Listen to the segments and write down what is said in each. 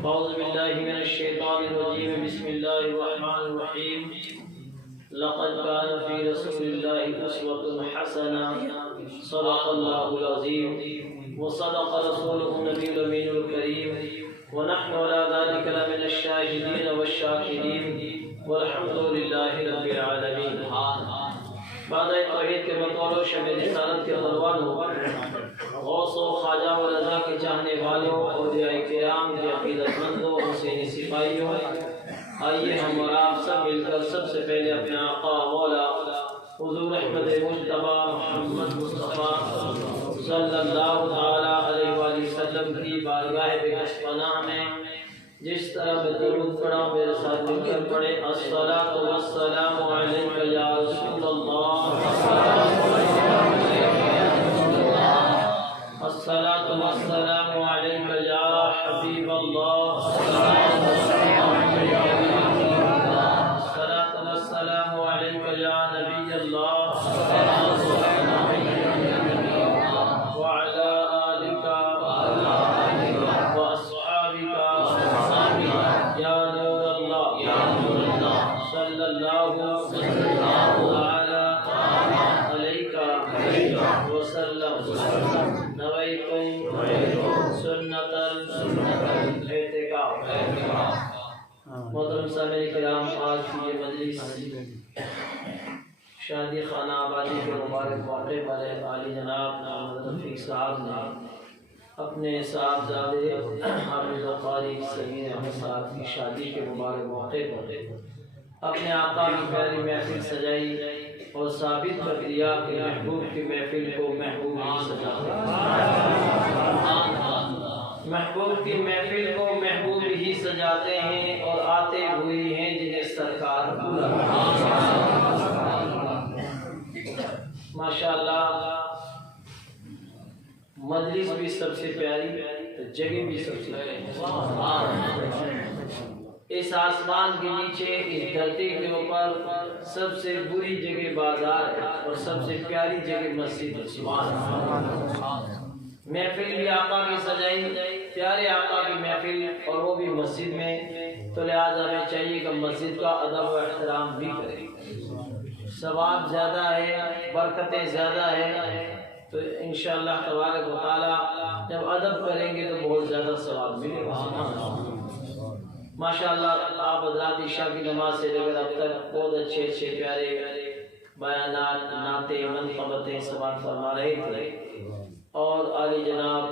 أعوذ بالله من الشيطان الرجيم بسم الله الرحمن الرحيم لقد كان في رسول الله أسوة حسنة صدق الله العظيم وصدق رسوله النبي الأمين الكريم ونحن على ذلك لمن الشاهدين والشاكرين والحمد لله رب العالمين. بعد توحید کے بطور شب رسالت کے قربانوں، غوث و خواجہ و رضا کے چاہنے والوں، اولیاء کرام کے عقیدت مندوں، حسینی سپاہیوں، آئیے ہم اور آپ سب مل کر سب سے پہلے اپنے آقا مولا حضور احمد مجتبی محمد مصطفیٰ صلی اللہ تعالی علیہ وآلہ وسلم کی بارگاہ بے پناہ میں جس طرح میں درود پڑھا میرے ساتھ مل کر پڑھے الصلاۃ والسلام علیک یا رسول اللہ، الصلاۃ والسلام علیک یا حبیب اللہ، الصلاۃ والسلام علیک یا نبی اللہ، وعلی آلک یا نور اللہ صلی اللہ علیہ وسلم نویتم سنت الاعتکاف. محترم سامعین کرام، آج کی یہ مجلس شادی خانہ آبادی کے مبارک واقع پر عالی جناب محمد رفیق صاحب نے اپنے صاحبزادے حافظ و قاری سمیر احمد صاحب کی شادی کے مبارک موقع پر اپنے آقا کی پیاری محفل سجائی اور ثابت کر دیا کہ محبوب کی محفل کو محبوب ہی سجاتے ہیں، محبوب کی محفل کو محبوب ہی سجاتے ہیں اور آتے ہوئے ہیں جنہیں سرکار ماشاءاللہ. مجلس بھی سب سے پیاری، جگہ بھی سب سے پیاری. اس آسمان کے نیچے، اس دھرتی کے اوپر سب سے بری جگہ بازار ہے اور سب سے پیاری جگہ مسجد ہے. سبحان اللہ. محفل بھی آقا کی سجائی، پیارے آقا کی محفل اور وہ بھی مسجد میں، تو لہٰذا ہمیں چاہیے کہ مسجد کا ادب و احترام بھی کریں. ثواب زیادہ ہے، برکتیں زیادہ ہے، تو انشاءاللہ تبارک و تعالی جب ادب کریں گے تو بہت زیادہ ثواب ملے گا. ماشاءاللہ آپ حضرات عشاء کی نماز سے لے کر اب تک بہت اچھے اچھے پیارے بیانات، نعتیں، منقبتیں سماعت فرما رہے تھے، اور عالی جناب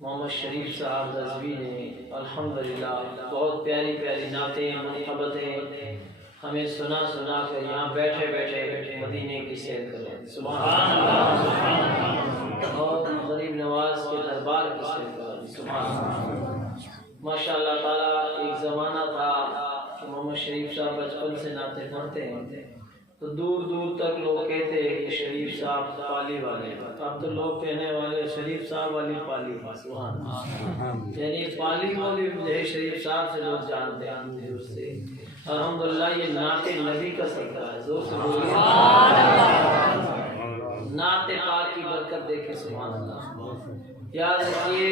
محمد شریف صاحب رضوی نے الحمدللہ بہت پیاری پیاری نعتیں، منقبتیں ہمیں سنا کر یہاں بیٹھے بیٹھے مدینے کی سیر کریں. سبحان اللہ. اور غریب نواز کے دربار کی سیر کریں. سبحان اللہ. ماشاءاللہ تعالیٰ ایک زمانہ تھا کہ محمد شریف صاحب بچپن سے نعتیں پڑھتے ہیں تو دور دور تک لوگ کہتے ہیں کہ شریف صاحب پالی والے. اب تو لوگ کہنے والے شریف صاحب والی پالی. سبحان اللہ. یعنی پالی والی شریف صاحب سے لوگ جانتے ہیں اس سے. الحمدللہ یہ نعت نبی کا صدقہ ہے. زور سے بولیے نعت پاک کی برکت دیکھیں. سبحان اللہ. یاد رکھیے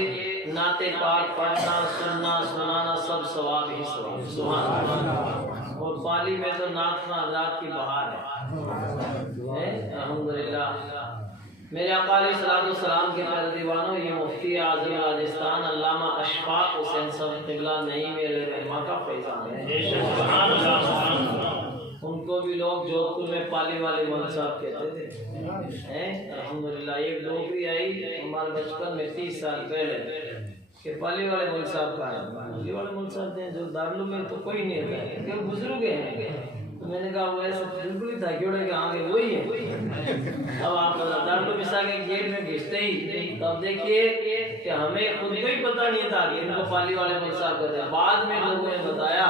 نعت پاک پڑھنا، سننا، سنانا سب ثواب ہی ثواب. سبحان اللہ. اور پالی میں تو نعت حضرات کی بہار ہے. الحمدللہ. میرے آقا علیہ الصلوۃ والسلام کے پیارے دیوانوں، یہ مفتی اعظم راجستھان علامہ اشفاق حسین صاحب قبلہ نہیں میرے رحمہ کا فیضان ہے. ان کو بھی لوگ جودھ پور میں پالی والے مول صاحب کہتے تھے. الحمدللہ. ایک ڈوگری آئی ہمارے بچپن میں 30 سال پہلے کہ پالی والے مول صاحب کا ہے. پالی والے مول صاحب ہیں جو دارالعلوم میں تو کوئی نہیں ہے، کہ بزرگ ہیں. تو میں نے کہا وہ ایسا بالکل ہی تھا کہ آگے وہی ہے. اب آپ دارالعلوم مثال کے گیٹ میں گھستے ہی تو اب دیکھیے کہ ہمیں خود کو ہی پتہ نہیں تھا کہ ان کو پالی والے مول صاحب کہتے ہیں. بعد میں لوگوں نے بتایا،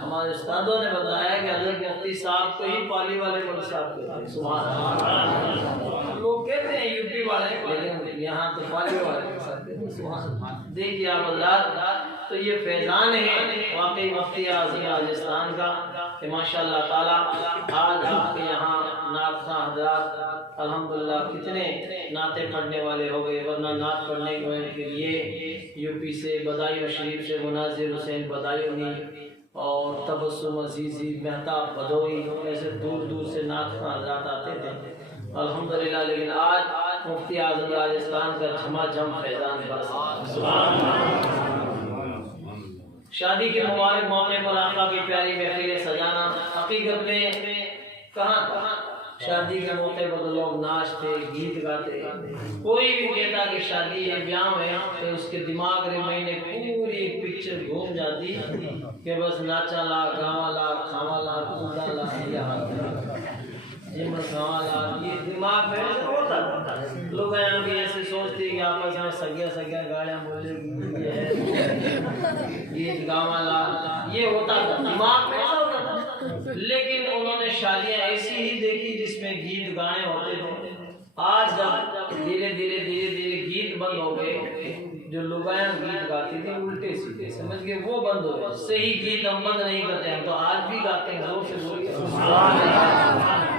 ہمارے استادوں نے بتایا کہ حضرت مفتی صاحب کو ہی پالی والے مول صاحب کہتے ہیں. سبحان اللہ. لوگ کہتے ہیں یو پی والے، لیکن یہاں تو پالی والے مول صاحب کہتے ہیں. سبحان اللہ. دیکھیے آپ حضرات، تو یہ فیضان ہے واقعی مفتی اعظم راجستھان کا. کہ ماشاءاللہ تعالیٰ آج آپ کے یہاں نعت خواں حضرات الحمدللہ کتنے نعتیں پڑھنے والے ہو گئے، ورنہ نعت پڑھنے کے لیے یو پی سے بدایوں شریف سے مناظر حسین بدایونی اور تبسم عزیزی مہتاب بدوئی ایسے دور دور سے نعت خواں حضرات آتے تھے الحمدللہ، لیکن آج مفتی اعظم راجستھان کا جھما جھم فیضان برسا۔ شادی کے مبارک موقع پر آقا کی پیاری محفلیں سجانا حقیقت میں کہاں شادی کے موقع پر تو لوگ ناچتے گیت گاتے، کوئی بھی کہتا کہ شادی ہے بیاہ ہے تو اس کے دماغ میں نے پوری ایک پکچر گھوم جاتی کہ بس ناچا لا گاوا لا کھاوا لا کوندا لا یہ دماغ میں ہوتا لوگ بھی ایسے سوچتے کہ آپس میں سگیا گاڑیاں بولے گیت گاوا لا یہ ہوتا تھا دماغ میں ہوتا تھا، لیکن انہوں نے شادیاں ایسی ہی دیکھی جس میں گیت گانے ہوتے تھے۔ آج جب دھیرے دھیرے گیت بند ہو گئے، جو لوگاں گیت گاتی تھی الٹے سیدھے سمجھ کے وہ بند ہو گئے، صحیح گیت ہم بند نہیں کرتے، ہم تو آج بھی گاتے ہیں زور سے بولیے سبحان اللہ۔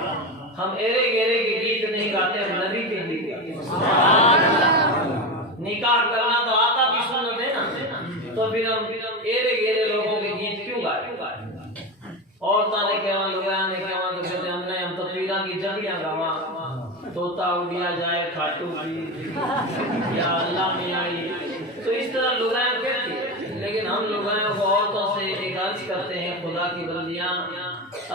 ہم ایرے گیرے کے گیت نہیں گاتے، ہم نبی کے گیت گاتے ہیں سبحان اللہ۔ نکاح کرنا تو آقا کی سنت ہے نا، تو پھر ہم ایرے گیرے لوگوں کے گیت کیوں گائے؟ عورتوں نے کہا لوگاں نے کہا تو کہتے ہم تو پیرا کی جگیاں گاواں توتا اڑیا جائے کھاٹو کی یا اللہ میاں، تو اس طرح لوگاں کہتی ہیں، لیکن ہم لوگوں کو عورتوں سے ایک عرض کرتے ہیں خدا کی بندیاں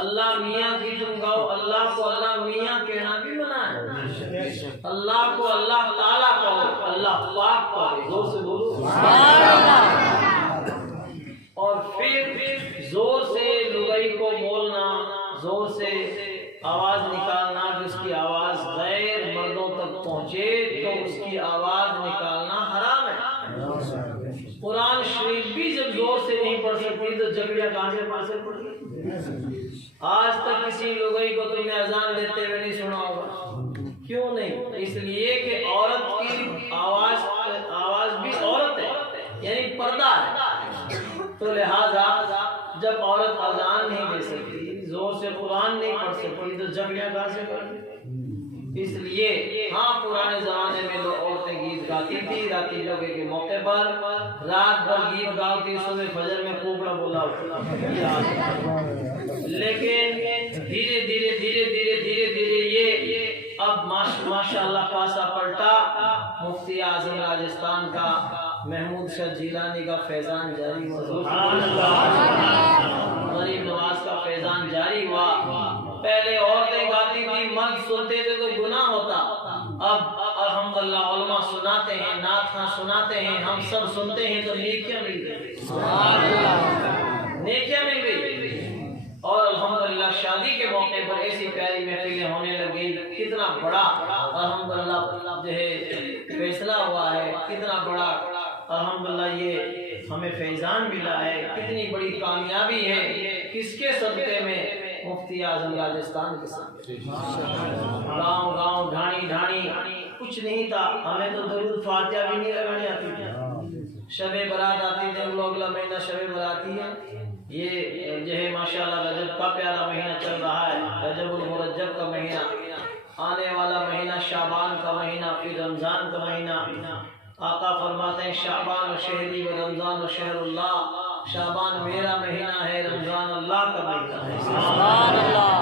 اللہ میاں کی تم گاؤ، اللہ کو اللہ میاں کہنا بھی منع ہے، اللہ کو اللہ تعالیٰ کہو، اللہ پاک کہو، زور سے بولو سبحان اللہ۔ اور پھر زور سے لغوی کو بولنا، زور سے آواز نکالنا، جس کی آواز غیر مردوں تک پہنچے تو اس کی آواز نکالنا حرام ہے۔ قرآن شریف بھی جب زور سے نہیں پڑھ سکتی تو جبریہ کہاں سے پڑھ سکتی؟ آج تک کسی لغوی کو تم نے اذان دیتے ہوئے نہیں سنا ہوگا، کیوں نہیں؟ اس لیے کہ عورت کی آواز بھی عورت ہے، یعنی پردہ ہے، تو لہذا جب عورت اذان نہیں دے سکتی، زور سے قرآن نہیں پڑھ سکتی تو جبریہ کہاں سے پڑھتی؟ اس لیے ہاں پرانے زمانے میں لوگ عورتیں گیت گاتی تھی، راتی جوگے کے موقع پر رات بھر گیت گاتی، صبح فجر میں کوبڑا بولا ہوتا، لیکن دھیرے یہ اب ماشاءاللہ پاسا پلٹا، مفتی اعظم راجستھان کا محمود شاہ جیلانی کا فیضان جاری ہوا، غریب نواز کا فیضان جاری ہوا۔ پہلے عورتیں گاتی تھی، مرد سنتے تھے تو گناہ ہوتا، اب الحمدللہ علماء سناتے ہیں، نعت خواں سناتے ہیں، ہم سب سنتے ہیں تو نیکیاں مل گئی، نیکیاں مل گئی۔ اور الحمدللہ شادی کے موقع پر ایسی پیاری محفلیں ہونے لگی، کتنا بڑا الحمدللہ جو ہے فیصلہ ہوا ہے، کتنا بڑا الحمدللہ یہ ہمیں فیضان ملا ہے، کتنی بڑی کامیابی ہے، کس کے صدقے میں؟ مفتی اعظم راجستھان کے صدقے۔ گاؤں ڈھاڑی کچھ نہیں تھا، ہمیں تو درود فاتحہ بھی نہیں لگانے آتی تھی، شب برات آتی تھی، لوگ اگلا مہینہ شب براتی ہے، یہ جو ہے ماشاءاللہ رجب کا پیارا مہینہ چل رہا ہے، رجب المرجب کا مہینہ، آنے والا مہینہ شعبان کا مہینہ، پھر رمضان کا مہینہ۔ آقا فرماتے ہیں شعبان و شہری و رمضان و شہر اللہ، شعبان میرا مہینہ ہے، رمضان اللہ کا مہینہ ہے سبحان اللہ۔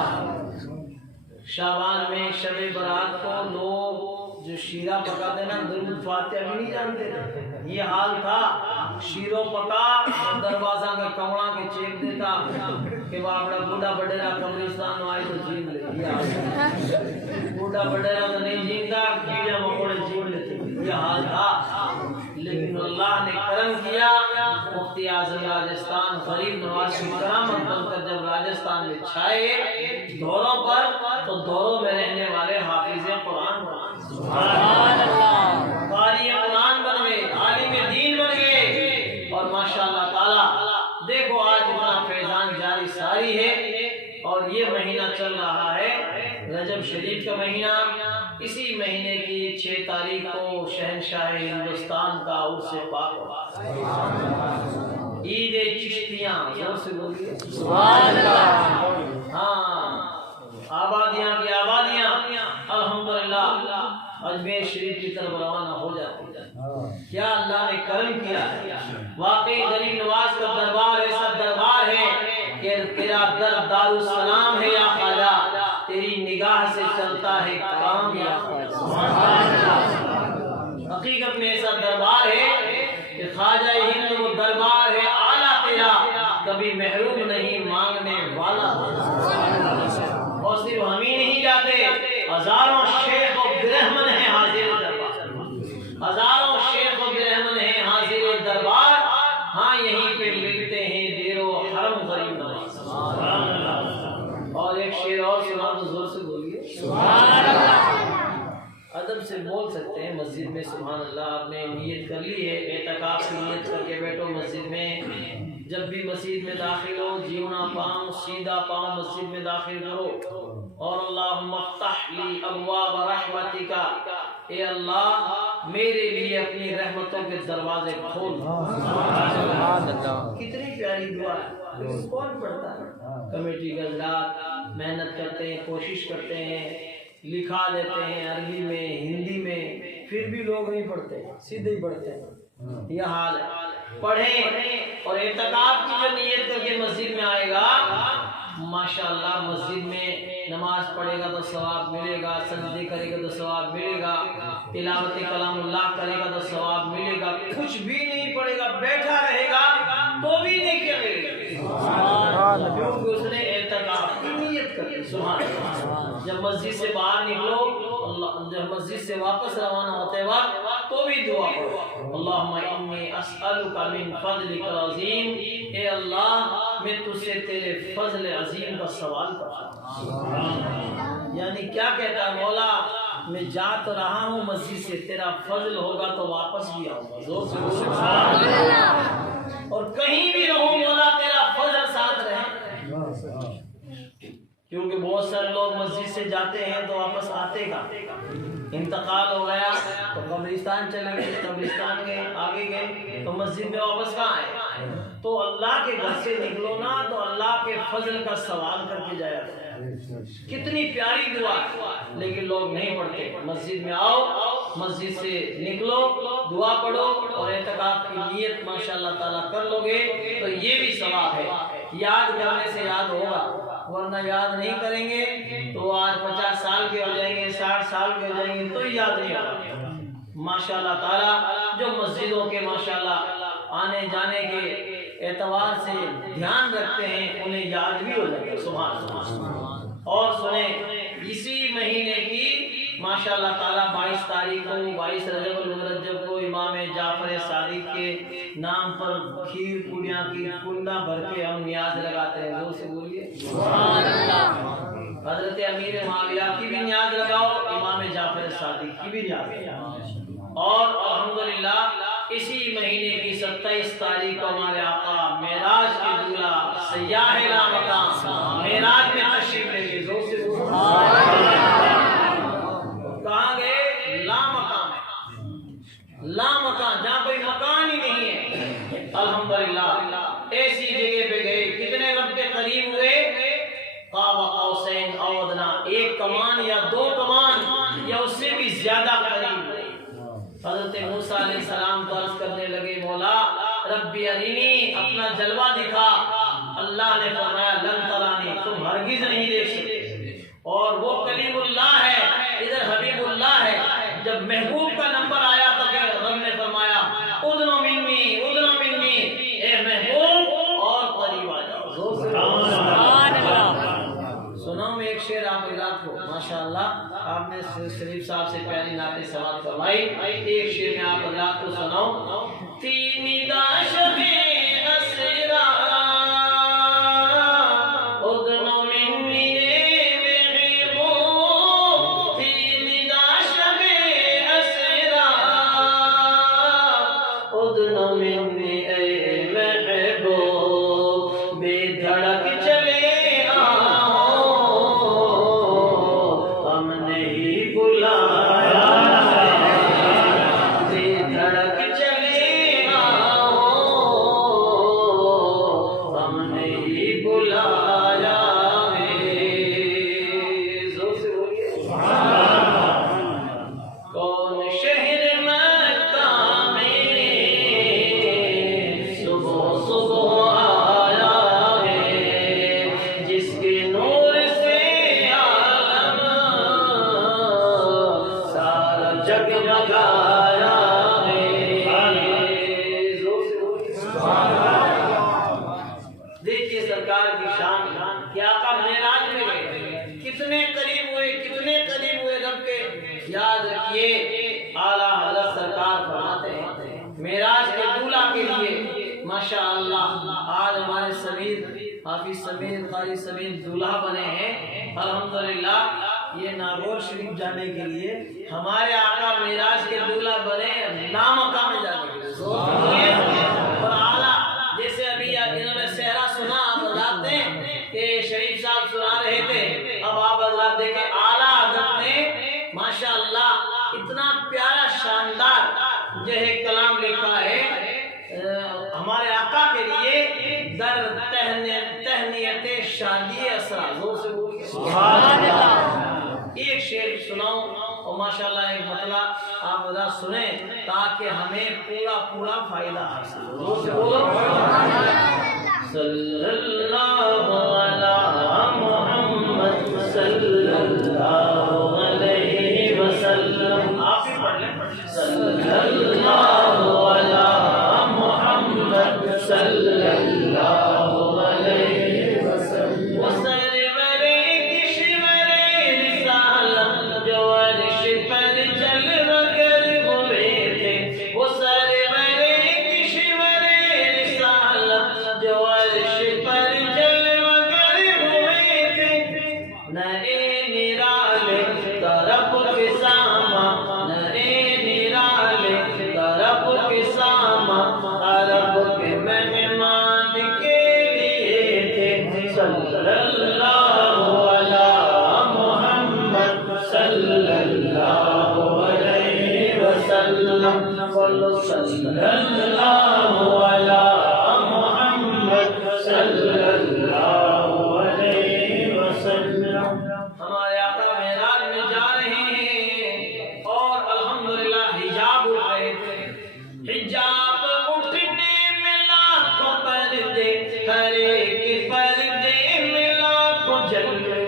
شعبان میں شب برات کو لوگ جو شیرہ پکاتے نا درود فاتحہ بھی نہیں جانتے، یہ حال تھا، شیرو پکا دروازہ میں کمڑا کے چیک دیتا کہ وہ اپنا بوڑھا بڑیرا قبرستان میں آئے تو جین لے، بوڑھا بڑیرا تو نہیں جینتا، کیڑے مکوڑے جین لیتے، یہ حال تھا۔ لیکن اللہ نے کرم کیا، مفتی اعظم راجستھان غریب نواز کی کرامت بن کر جب راجستھان میں چھائے دوروں پر، تو دوروں میں رہنے والے حافظ قرآن سبحان اللہ، قاری قرآن بن گئے، عالم دین بن گئے، اور ماشاءاللہ تعالی دیکھو آج اتنا فیضان جاری ساری ہے۔ اور یہ مہینہ چل رہا ہے رجب شریف کا مہینہ، اسی مہینے کی 6 تاریخ کو شہنشاہ ہندوستان کا عرس پاک ہوا، عید چشتیاں، زور سے بولیے سبحان اللہ۔ کیا اللہ نے کرم کیا ہے. واقعی غریب نواز کا دربار ایسا دربار ہے کہ تیرا در دارالسلام ہے یا خواجہ, تیری نگاہ سے چلتا ہے کام یا خواجہ. حقیقت میں ایسا دربار ہے کہ خواجہ ہند وہ دربار ہے اعلیٰ تیرا, کبھی محروم نہیں مانگنے والا. اور صرف ہم ہی نہیں جاتے, ہزاروں شیخ و برہمن ہیں حاضر دربار, ہزاروں شیخ و برہمن ہیں حاضر دربار. ہاں یہیں پہ ملتے ہیں دیر و حرم غریب نواز. اور ایک شعر اور سنا تو زور سے بولیے سبحان اللہ. ادب سے بول سکتے ہیں مسجد میں سبحان اللہ. آپ نے نیت کر لی ہے, اعتکاف کی نیت کر کے بیٹھو مسجد میں. جب بھی مسجد میں داخل ہو جیونا پاؤں سیدھا پاؤں مسجد میں داخل کرو, اور اللہم افتح لی ابواب رحمتک, اے اللہ میرے لیے اپنی رحمتوں کے دروازے کھول. کتنی پیاری دعا ہے, کون پڑھتا ہے؟ کمیٹی کے حضرات محنت کرتے ہیں, کوشش کرتے ہیں, لکھا دیتے ہیں عربی میں ہندی میں, پھر بھی لوگ نہیں پڑھتے, سیدھے ہی پڑھتے ہیں. یہ حال ہے. پڑھیں اور اعتکاف کی جو نیت کر کے مسجد میں آئے گا, ماشاءاللہ مسجد میں نماز پڑھے گا تو ثواب ملے گا, سجدے کرے گا تو ثواب ملے گا, تلاوت کلام اللہ کرے گا تو ثواب ملے گا. کچھ بھی نہیں پڑھے گا, بیٹھا رہے گا تو بھی نہیں کرے گا, کیونکہ اس نے اعتکاف کی نیت کر. سبحان اللہ. جب مسجد سے باہر نکلو, جب مسجد سے واپس روانہ ہوتے وقت تو بھی دعا پڑھو, اللہم انی اسألک من فضلک العظیم, اے اللہ میں تجھ سے تیرے فضل عظیم کا سوال کرتا ہوں. یعنی کیا کہتا ہے مولا, میں جا تو رہا ہوں مسجد سے, تیرا فضل ہوگا تو واپس بھی آؤں گا. زور سے سبحان اللہ. اور کہیں بھی رہوں مولا تیرا فضل ساتھ رہے, کیونکہ بہت سارے لوگ مسجد سے جاتے ہیں تو واپس آتے گا. انتقال ہو گیا تو قبرستان چلے گئے, قبرستان گئے, آگے گئے تو مسجد میں واپس کہاں آئے. تو اللہ کے گھر سے نکلو نا تو اللہ کے فضل کا سوال کر کے جایا. کتنی پیاری دعا, لیکن لوگ نہیں پڑھتے. مسجد میں آؤ, مسجد سے نکلو, دعا پڑھو اور اعتکاف کی نیت ماشاءاللہ تعالیٰ کر لو گے تو یہ بھی ثواب ہے. یاد کرنے سے یاد ہوگا, ورنہ یاد نہیں کریں گے تو آج 50 سال کے ہو جائیں گے, 60 سال کے ہو جائیں گے تو یاد نہیں ہوگا. ماشاءاللہ تعالیٰ جو مسجدوں کے ماشاءاللہ آنے جانے کے اعتبار سے دھیان رکھتے ہیں انہیں یاد بھی ہو جائے گا. سبحان اللہ. اور سنیں اسی مہینے کی ماشاءاللہ تعالیٰ 22 تاریخ کو, 22 رجب المرجب کو امام جعفر صادق کے نام پر کھیر پوڑیاں کی کنڈا بھر کے ہم نیاز لگاتے ہیں. زور سے بولیے سبحان اللہ. حضرت امیر معاویہ کی بھی نیاز لگاؤ, امام جعفر صادق کی بھی نیاز لگاؤ. اور الحمدللہ اسی مہینے کی 27 تاریخ کو ہمارے آقا معراج کے دولہا سیاح لامکان معراج میں تشریف لے گئے. زور سے کہاں گئے؟ لامکان میں, لامکان جہاں کوئی مکان ہی نہیں ہے. الحمدللہ ایسی جگہ پہ گئے, کتنے رب کے قریب ہوئے؟ قاب قوسین او ادنی, ایک کمان یا 2 کمان یا اس سے بھی زیادہ قریب ہوئے. حضرت موسیٰ علیہ السلام تو عرض کرنے لگے مولا ربی ارینی, اپنا جلوہ دکھا. اللہ نے فرمایا لن ترانی, تم ہرگز نہیں دیکھ سکتے. اور وہ کلیم اللہ ہے, ادھر حبیب اللہ ہے. جب محبوب کا نمبر آیا تو رب نے فرمایا ادنو منی, ادنو منی, اے محبوب اور قریب آ جاؤ. سبحان اللہ. سناؤں میں ایک شعر آپ حضرات کو, ماشاءاللہ آپ نے شریف صاحب سے پیاری نعت سماعت فرمائی. ایک شعر میں آپ حضرات کو سناؤں. تین داش میں اسرا ادنو منی محبوب, تین داش میں اسرا ادنو منی اے محبوب, بے دھڑک چلے چلے دیکھیے سرکار کی شان کہ آقا معراج میں گئے، کتنے قریب ہوئے رب کے۔ یاد رکھیے اعلیٰ حضرت سرکار فرماتے ہیں معراج کے دولہا کے لیے ماشاءاللہ آج ہمارے سمیر حافظ سمیر قاری سمیر دولہا بنے ہیں الحمدللہ۔ یہ ناگور شریف جانے کے لیے ہمارے آقا معراج کے دولہا بنے نامکہ میں جانے کے لیے۔ اور اعلیٰ جیسے ابھی انہوں نے صحرا سنا، آپ حضرات نے کہ شریف صاحب سنا رہے تھے، اب آپ حضرات دیکھیں اعلیٰ حضرت نے ماشاءاللہ اتنا پیارا شاندار جو ہے کلام لکھا ہے ہمارے آقا کے لیے، در تہنیت شادی اسرا، زور سے بول کے سبحان اللہ۔ ایک شعر سناؤں اور ماشاءاللہ ایک مطلع آپ ذرا سنیں تاکہ ہمیں پورا فائدہ حاصل ہو۔ زور سے بولو صلی اللہ علی محمد صلی اللہ علیہ وسلم۔ آپ بھی پڑھ لیں صلی اللہ علی محمد صلی اللہ علیہ وسلم۔ وہ سرور کشور رسالت جو عرش پر جلوہ گر ہوئے تھے، وہ سرور کشور رسالت جو عرش پر جلوہ گر ہوئے تھے، نئے نرالے طرف کے ساما، نئے نرالے طرف کے ساما، عرب کے مہمان کے لیے تھے۔ صلی اللہ علی محمد صلی اللہ علیہ وسلم، صلی اللہ علی محمد صلی اللہ علیہ وسلم۔ ہمارے آقا معراج میں جا رہے ہیں اور الحمدللہ حجاب اٹھ رہے تھے، حجاب اٹھنے میں لاکھوں پردے، ہر ایک پردے میں لاکھوں جلوے۔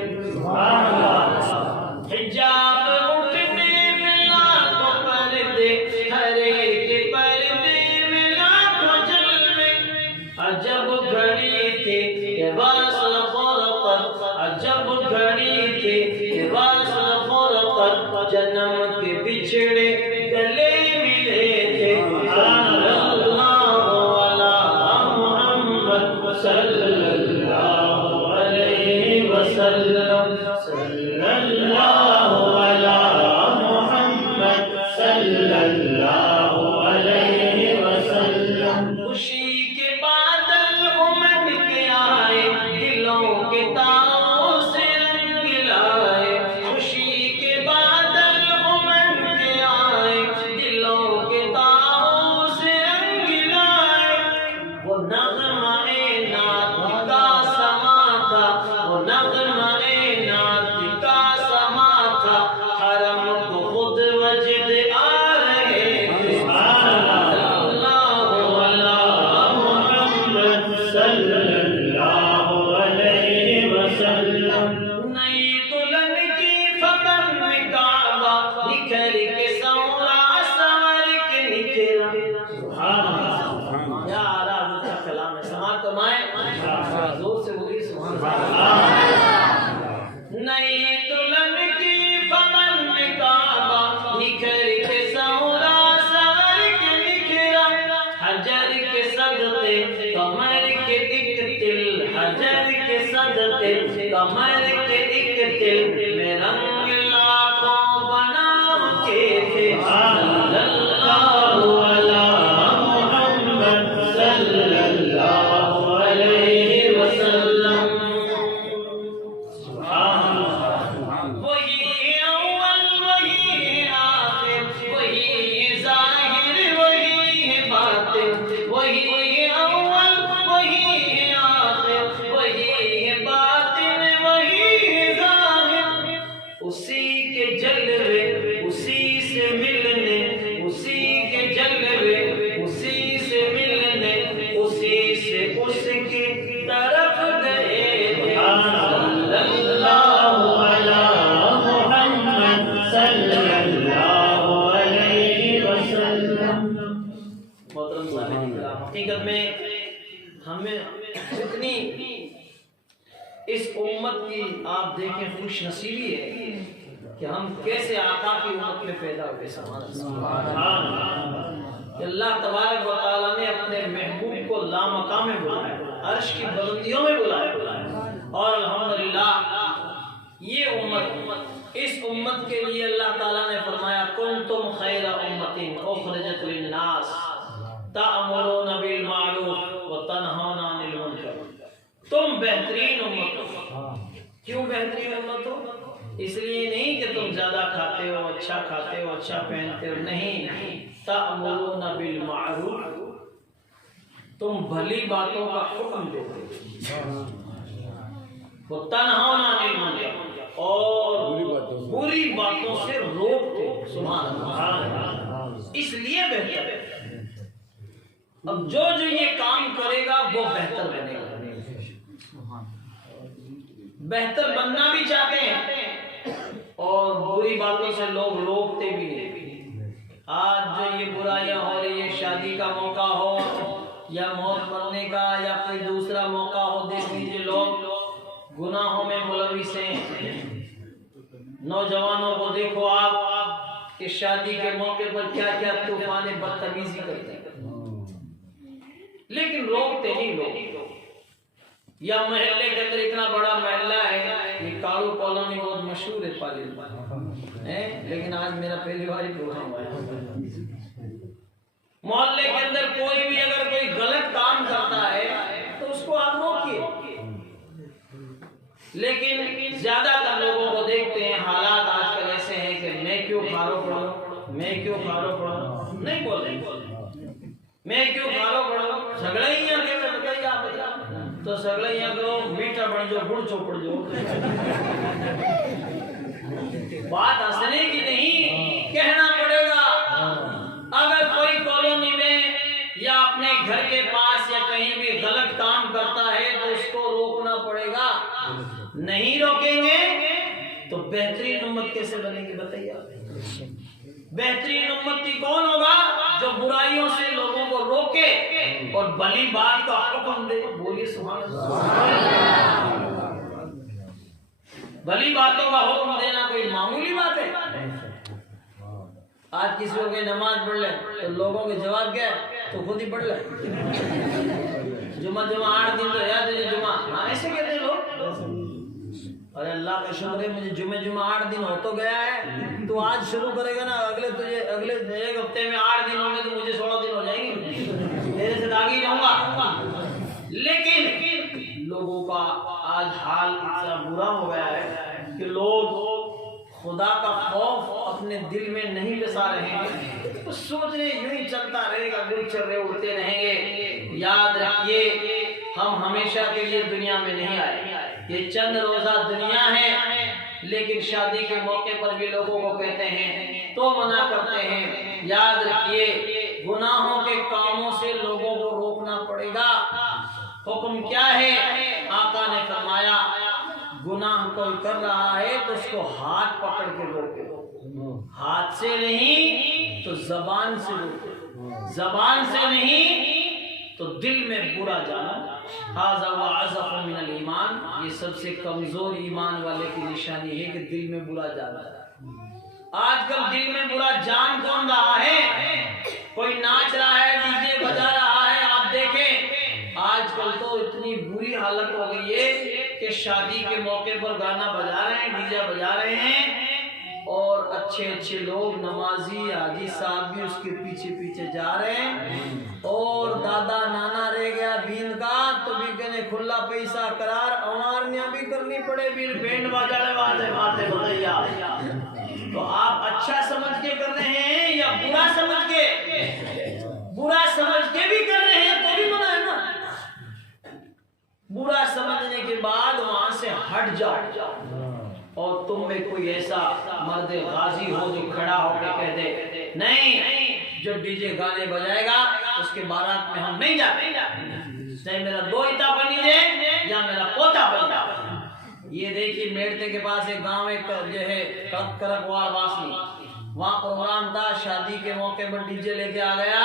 حجاب اٹھنے میں لاکھوں پردے، ہر ایک پردے میں لاکھوں جلوے۔ عجب گھڑی تھی یہ واصل فرقت، عجب گھڑی تھی یہ واصل فرقت، جنم کے بچھڑے گلے ملے تھے۔ صلی اللہ علی محمد صلی اللہ علیہ وسلم، صلی اللہ علی محمد صلی اللہ علیہ وسلم۔ خوشی کے بادل امد کے آئے، دلوں کے تاؤں سے رنگ لائے، خوشی کے بادل امد کے آئے، دلوں کے تاؤں سے رنگ لائے۔ وہ نغمہ نعت کا سما تھا، وہ نغمہ نعت کا سما تھا، حرم کو خود وجد آ رہے تھے۔ صلی اللہ علیہ وسلم۔ نئی دلہن کی فبن میں کعبہ، نکھر کے سورا سور کے نکھرا۔ سبحان اللہ، یا اعلیٰ حضرت کا کلام ہے، سماعت فرمائیں، زور سے بولیے سبحان اللہ۔ نئی دلہن کی فبن میں کعبہ، نکھر کے سورا سور کے نکھرا، حجر کے صدقے کمر کے ایک تل، حجر کے صدقے کمر کے ایک تل میں رنگ لاکھوں بنا کے تھے۔ صلی اللہ علی محمد صلی اللہ علیہ وسلم۔ وہی اول وہی آخر، وہی ظاہر وہی باطن، وہی اول وہی آخر، وہی باطن وہی ظاہر۔ حقیقت میں ہمیں اتنی اس امت کی آپ دیکھیں خوش نصیبی ہے کہ ہم کیسے آقا کی امت میں پیدا ہوئے. کہ اللہ تبارک و تعالیٰ نے اپنے محبوب کو لامقام میں بلایا, عرش کی بلندیوں میں بلایا, اور الحمدللہ یہ امت, اس امت کے لیے اللہ تعالیٰ نے فرمایا کنتم خیر امت اخرجت للناس تأمرون بالمعروف وتنہون عن المنکر. تم بہترین امت ہو. کیوں بہترین امت ہو؟ اس لیے نہیں کہ تم زیادہ کھاتے ہو, اچھا کھاتے ہو, اچھا پہنتے ہو, نہیں. تأمرون بالمعروف, تم بھلی باتوں کا حکم دیتے ہو, وتنہون عن المنکر, اور بری باتوں سے روکتے ہو. سبحان اللہ. اس لیے بہتر ہے. اب جو یہ کام کرے گا وہ بہتر بنے گا. بہتر بننا بھی چاہتے ہیں اور بری باتوں سے لوگ روکتے بھی ہیں. آج جو یہ برائیاں ہو رہی ہیں, شادی کا موقع ہو یا موت مرنے کا یا کوئی دوسرا موقع ہو, دیکھ لیجیے لوگ گناہوں میں ملوث ہیں. نوجوانوں کو دیکھو آپ کہ شادی کے موقع پر کیا کیا طوفان بدتمیزی کرتے ہیں, لیکن روکتے نہیں لوگ. یا محلے کے اندر اتنا بڑا محلہ ہے, یہ کارو کالونی بہت مشہور ہے پالیل ہے, لیکن آج میرا پہلی بار پروگرام ہوا ہے. محلے کے اندر کوئی بھی اگر کوئی غلط کام کرتا ہے تو اس کو آپ روکیے, لیکن زیادہ تر لوگوں کو دیکھتے ہیں حالات آج کل ایسے ہیں کہ میں کیوں کھارو پڑھوں, میں کیوں کھارو پڑھوں, نہیں بولتے میں کیوں کھارو پڑھوں. جھگڑا ہی آگے میں بتائیے آپ تو سگڑے یہاں کرو, میٹھا بن جو گڑ چوپڑ جو. بات ہنسنے کی نہیں, کہنا پڑے گا. اگر کوئی کالونی میں یا اپنے گھر کے پاس یا کہیں بھی غلط کام کرتا ہے تو اس کو روکنا پڑے گا. نہیں روکیں گے تو بہترین امت کیسے بنے گی بتائیے. بہترین امتی کون ہوگا؟ جو برائیوں سے لوگوں کو روکے اور بھلی بات کا حکم دے. بولیے سبحان اللہ. بھلی باتوں کا حکم دینا کوئی معمولی بات ہے؟ آج کسی کو نماز پڑھ لے تو لوگوں کے جواب کیا ہے, تو خود ہی پڑھ لے. جمعہ 8 دن تو یاد ہے جمعہ, ہاں ایسے کہتے ہیں لوگ. ارے اللہ کا شکر ہے مجھے جمعہ 8 دن ہو تو گیا ہے, تو آج شروع کرے گا نا, اگلے 1 ہفتے میں 8 دن ہوں گے تو مجھے 16 دن ہو جائیں گے, میرے سے آگے جاؤں گا. لیکن لوگوں کا آج حال اتنا برا ہو گیا ہے کہ لوگ خدا کا خوف اپنے دل میں نہیں بسا رہے ہیں, تو سوچ رہے یوں ہی چلتا رہے گا, دل چرے اڑتے رہیں گے. یاد رکھیے ہم ہمیشہ کے لیے دنیا میں نہیں آئے, یہ چند روزہ دنیا ہے. لیکن شادی کے موقع پر بھی لوگوں کو کہتے ہیں تو منع کرتے ہیں. یاد رکھیے گناہوں کے کاموں سے لوگوں کو روکنا پڑے گا. حکم کیا ہے؟ آقا نے فرمایا گناہ کوئی کر رہا ہے تو اس کو ہاتھ پکڑ کے روکے, ہاتھ سے نہیں تو زبان سے روکے, زبان سے نہیں تو دل میں برا جانا. ھذا وعظف من الایمان, یہ سب سے کمزور ایمان والے کی نشانی ہے کہ دل میں برا جانا. آج کل دل میں برا جان کون رہا ہے؟ کوئی ناچ رہا ہے, ڈی جے بجا رہا ہے. آپ دیکھیں آج کل تو اتنی بری حالت ہو گئی ہے کہ شادی کے موقع پر گانا بجا رہے ہیں, ڈی جے بجا رہے ہیں, اور اچھے لوگ نمازی حاجی صاحب بھی اس کے پیچھے جا رہے ہیں. اور دادا نانا رہ گیا بین کا تو بھی کہنے کھلا پیسہ قرار, امارنیاں بھی کرنی پڑے, بھی بینڈ باجا باتیں بتائیا. تو آپ اچھا سمجھ کے کر رہے ہیں یا برا سمجھ کے؟ برا سمجھ کے بھی کر رہے ہیں تو بھی منع ہے نا. برا سمجھنے کے بعد وہاں سے ہٹ جاؤ, اور تم میں کوئی ایسا مرد غازی ہو جو کھڑا ہو کے کہہ دے نہیں جو ڈی جے گانے بجائے گا اس کے بارات میں ہم نہیں جاتے, چاہے میرا دوہتا بنی دے یا میرا پوتا بن جائے. یہ دیکھیے میڑتے کے پاس ایک گاؤں ایک جو ہے کرکوال واسنی, وہاں پروگرام تھا, شادی کے موقع پر ڈی جے لے کے آ گیا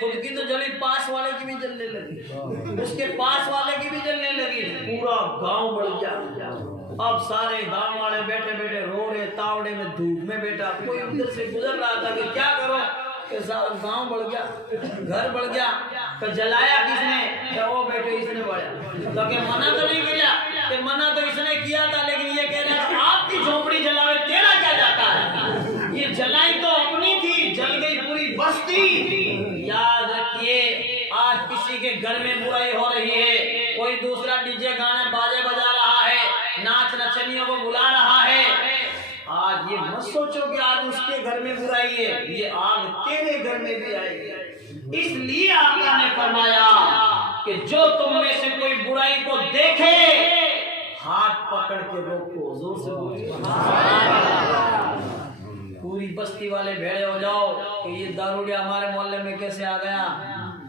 خود کی تو جلی، پاس والے کی بھی جلنے لگی، اس کے پاس والے کی بھی جلنے لگی، پورا گاؤں بڑھ گیا۔ اب سارے گاؤں والے بیٹھے بیٹھے رو رہے، تاوڑے میں دھوپ میں بیٹھا، کوئی ادھر سے گزر رہا تھا کہ کیا کرو، کہ گاؤں بڑھ گیا، گھر بڑھ گیا، تو جلایا کس نے؟ کہ وہ بیٹھے اس نے بڑھا، تو کہ منع تو نہیں کیا، کہ منع تو اس نے کیا تھا، لیکن یہ کہہ رہا ہے آپ کی جھونپڑی جلاوے تیرا کیا جاتا ہے؟ یہ جلائی تو اپنی تھی، جل گئی پوری بستی۔ یاد رکھیے آج کسی کے گھر میں برائی ہو رہی ہے، کوئی دوسرا ڈی جے گانے باجے بجا رہا ہے، ناچ نچنیوں کو بلا رہا ہے، آج یہ مت سوچو کہ آج اس کے گھر میں برائی ہے، یہ آگ تیرے گھر میں بھی آئے گی۔ اس لیے آقا نے فرمایا کہ جو تم میں سے کوئی برائی کو دیکھے ہاتھ پکڑ کے روکو، حضور سے بولیے پوری بستی والے بھیڑے ہو جاؤ کہ یہ داروڑیا ہمارے محلے میں کیسے آ گیا،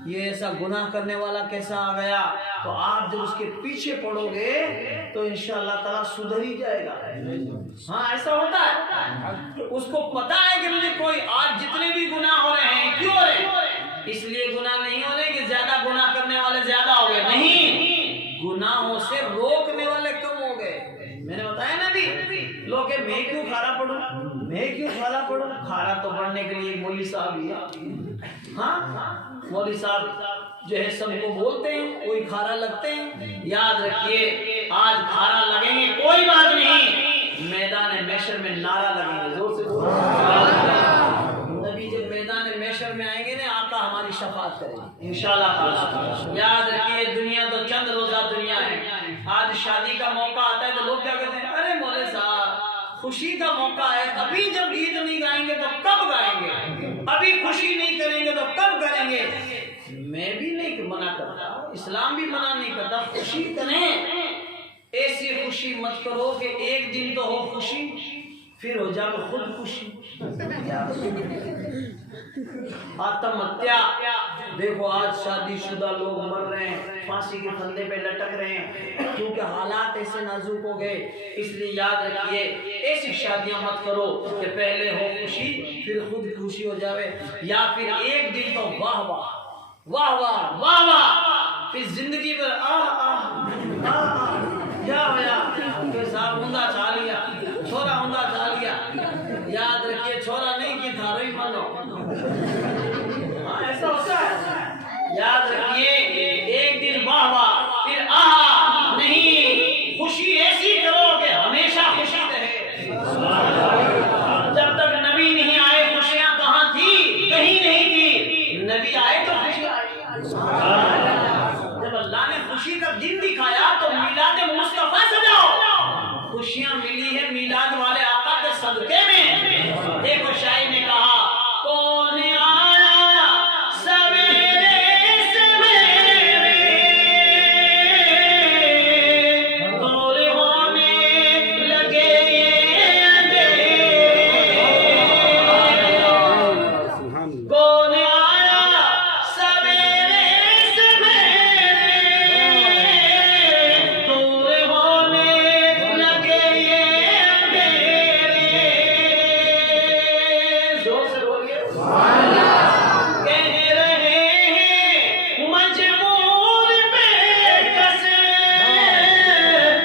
یہ ایسا گناہ کرنے والا کیسا آ گیا، تو آپ جب اس کے پیچھے پڑو گے تو انشاءاللہ تعالیٰ سدھر ہی جائے گا۔ ہاں ایسا ہوتا ہے، اس کو پتا ہے کہ مجھے کوئی آج جتنے بھی گناہ ہو رہے ہیں کیوں ہو رہے ہیں، اس لیے گناہ نہیں ہو رہے کہ زیادہ گناہ کرنے والے زیادہ ہو گئے، نہیں، گناہوں سے روکنے والے کم ہو گئے۔ میں نے بتایا نا بھی لوگ کہ میں کیوں کھارا پڑھوں، میں کیوں کھارا پڑھوں، کھارا تو پڑھنے کے لیے مولوی صاحب ہی ہے۔ ہاں مولوی صاحب جو ہے سب کو بولتے ہیں، کوئی کھارا لگتے ہیں، یاد رکھیے آج کھارا لگیں گے کوئی بات نہیں، میدان محشر میں نعرہ لگیں گے، زور سے نبی جب میدان محشر میں آئیں گے نا آقا ہماری شفاعت کریں گے انشاءاللہ۔ یاد رکھیے دنیا تو چند روزہ دنیا ہے، آج شادی کا موقع آتا ہے تو لوگ کیا کہتے ہیں، ارے مولوی صاحب خوشی کا موقع ہے، ابھی جب عید نہیں گائیں گے تو کب گائیں گے، ابھی خوشی نہیں کریں گے تو کب کریں گے۔ میں بھی نہیں منع کرتا، اسلام بھی منع نہیں کرتا، خوشی کریں، ایسی خوشی مت کرو کہ ایک دن تو ہو خوشی پھر ہو جاؤ خود خوشی۔ آتم ہتیا دیکھو، آج شادی شدہ لوگ مر رہے ہیں، پھانسی کے پھندے پہ لٹک رہے ہیں، کیونکہ حالات ایسے نازک ہو گئے۔ اس لیے یاد رکھیے ایسی شادیاں مت کرو کہ پہلے ہو خوشی پھر خود خوشی ہو جاوے، یا پھر ایک دن تو واہ واہ واہ واہ واہ واہ، پھر زندگی پر کیا ہوا کہ صاحب ہندا چھا لیا، چھوڑا ہندا چھا لیا۔ یاد رکھیے چھوڑا نہیں کہ تھا روئی منو، ایسا ہوتا ہے۔ یاد رکھیے ایک دن واہ واہ پھر آہا نہیں، خوشی ایسی کرو کہ ہمیشہ خوشی رہے۔ جب تک نبی نہیں آئے خوشیاں کہاں تھی، کہیں نہیں تھی، نبی آئے تو خوشی آئی۔ جب اللہ نے خوشی کا دن دکھایا تو میلاد مصطفیٰ سجاؤ، خوشیاں ملی ہے میلاد والے آقا کے صدقے میں۔ دیکھو شاعر نے کہا کون آیا سویرے سویرے دور ہونے لگے یہ اندھیرے، کون آیا سویرے سویرے دور ہونے لگے یہ اندھیرے، زور سے بولیے کہہ رہے ہیں مجبور بے کس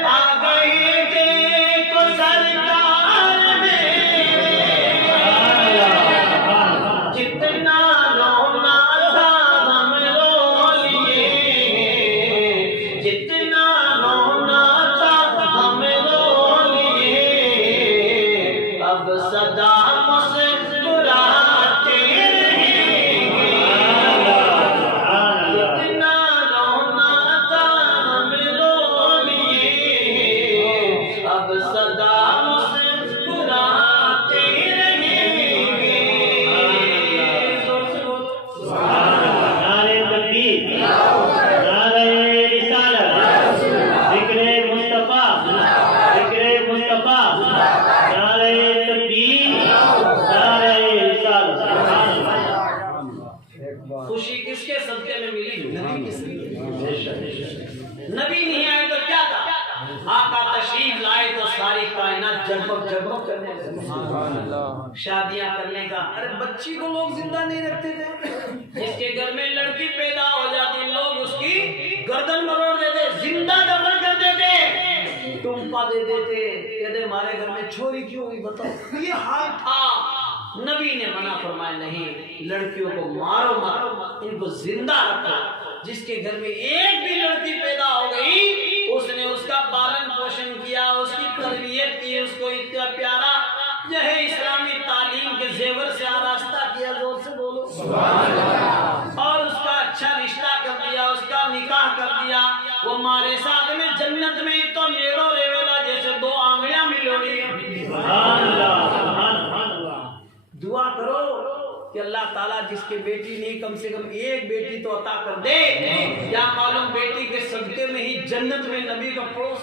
آ گئے دیکھو سرکار میرے، جتنا رونا تھا ہم رو لیے، جتنا رونا تھا ہم رو لیے، اب سدا مسکراتے رہیں گے، جتنا رونا تھا ہم رو لیے، اب سدا مسکراتے رہیں گے۔ نعرہ تکبیر، نعرہ رسالت، ذکر مصطفیٰ، ذکر مصطفیٰ، نعرہ تکبیر، نعرہ رسالت۔ خوشی کس کے صدقے میں ملی؟ نبی نہیں آئے تو کیا تھا، آقا تشریف لائے تو ساری کائنات جگمگ جگمگ کرنے لگی۔ شادیاں کرنے کا، ارے بچی کو لوگ زندہ نہیں رکھتے تھے، جس کے گھر میں لڑکی پیدا ہو جاتی لوگ اس کی گردن مروڑ دیتے، زندہ دفن کر دیتے، ٹومپا دے دیتے، کہتے ہمارے گھر میں چھوری کیوں ہوئی بتاؤ۔ یہ حال تھا، نبی نے منع فرمایا نہیں، لڑکیوں کو مارو مت، ان کو زندہ رکھو۔ جس کے گھر میں ایک بھی لڑکی پیدا ہو گئی اس نے اس کا پالن پوشن کیا، اس کی تربیت کی، اس کو اتنا پیارا جو ہے اسلامی تعلیم کے زیور سے آراستہ کیا، زور سے بولو اور اس کا اچھا رشتہ کر دیا، اس کا نکاح کر دیا۔ وہ ہمارے ساتھ میں جنت میں تو نیڑو ریویلا جیسے دو آنگلیاں ملوڑی۔ دعا کرو کہ اللہ تعالیٰ جس کے بیٹی نہیں کم سے کم ایک بیٹی تو عطا کر دے، یا معلوم بیٹی کے صدقے میں ہی جنت میں نبی کا پڑوس۔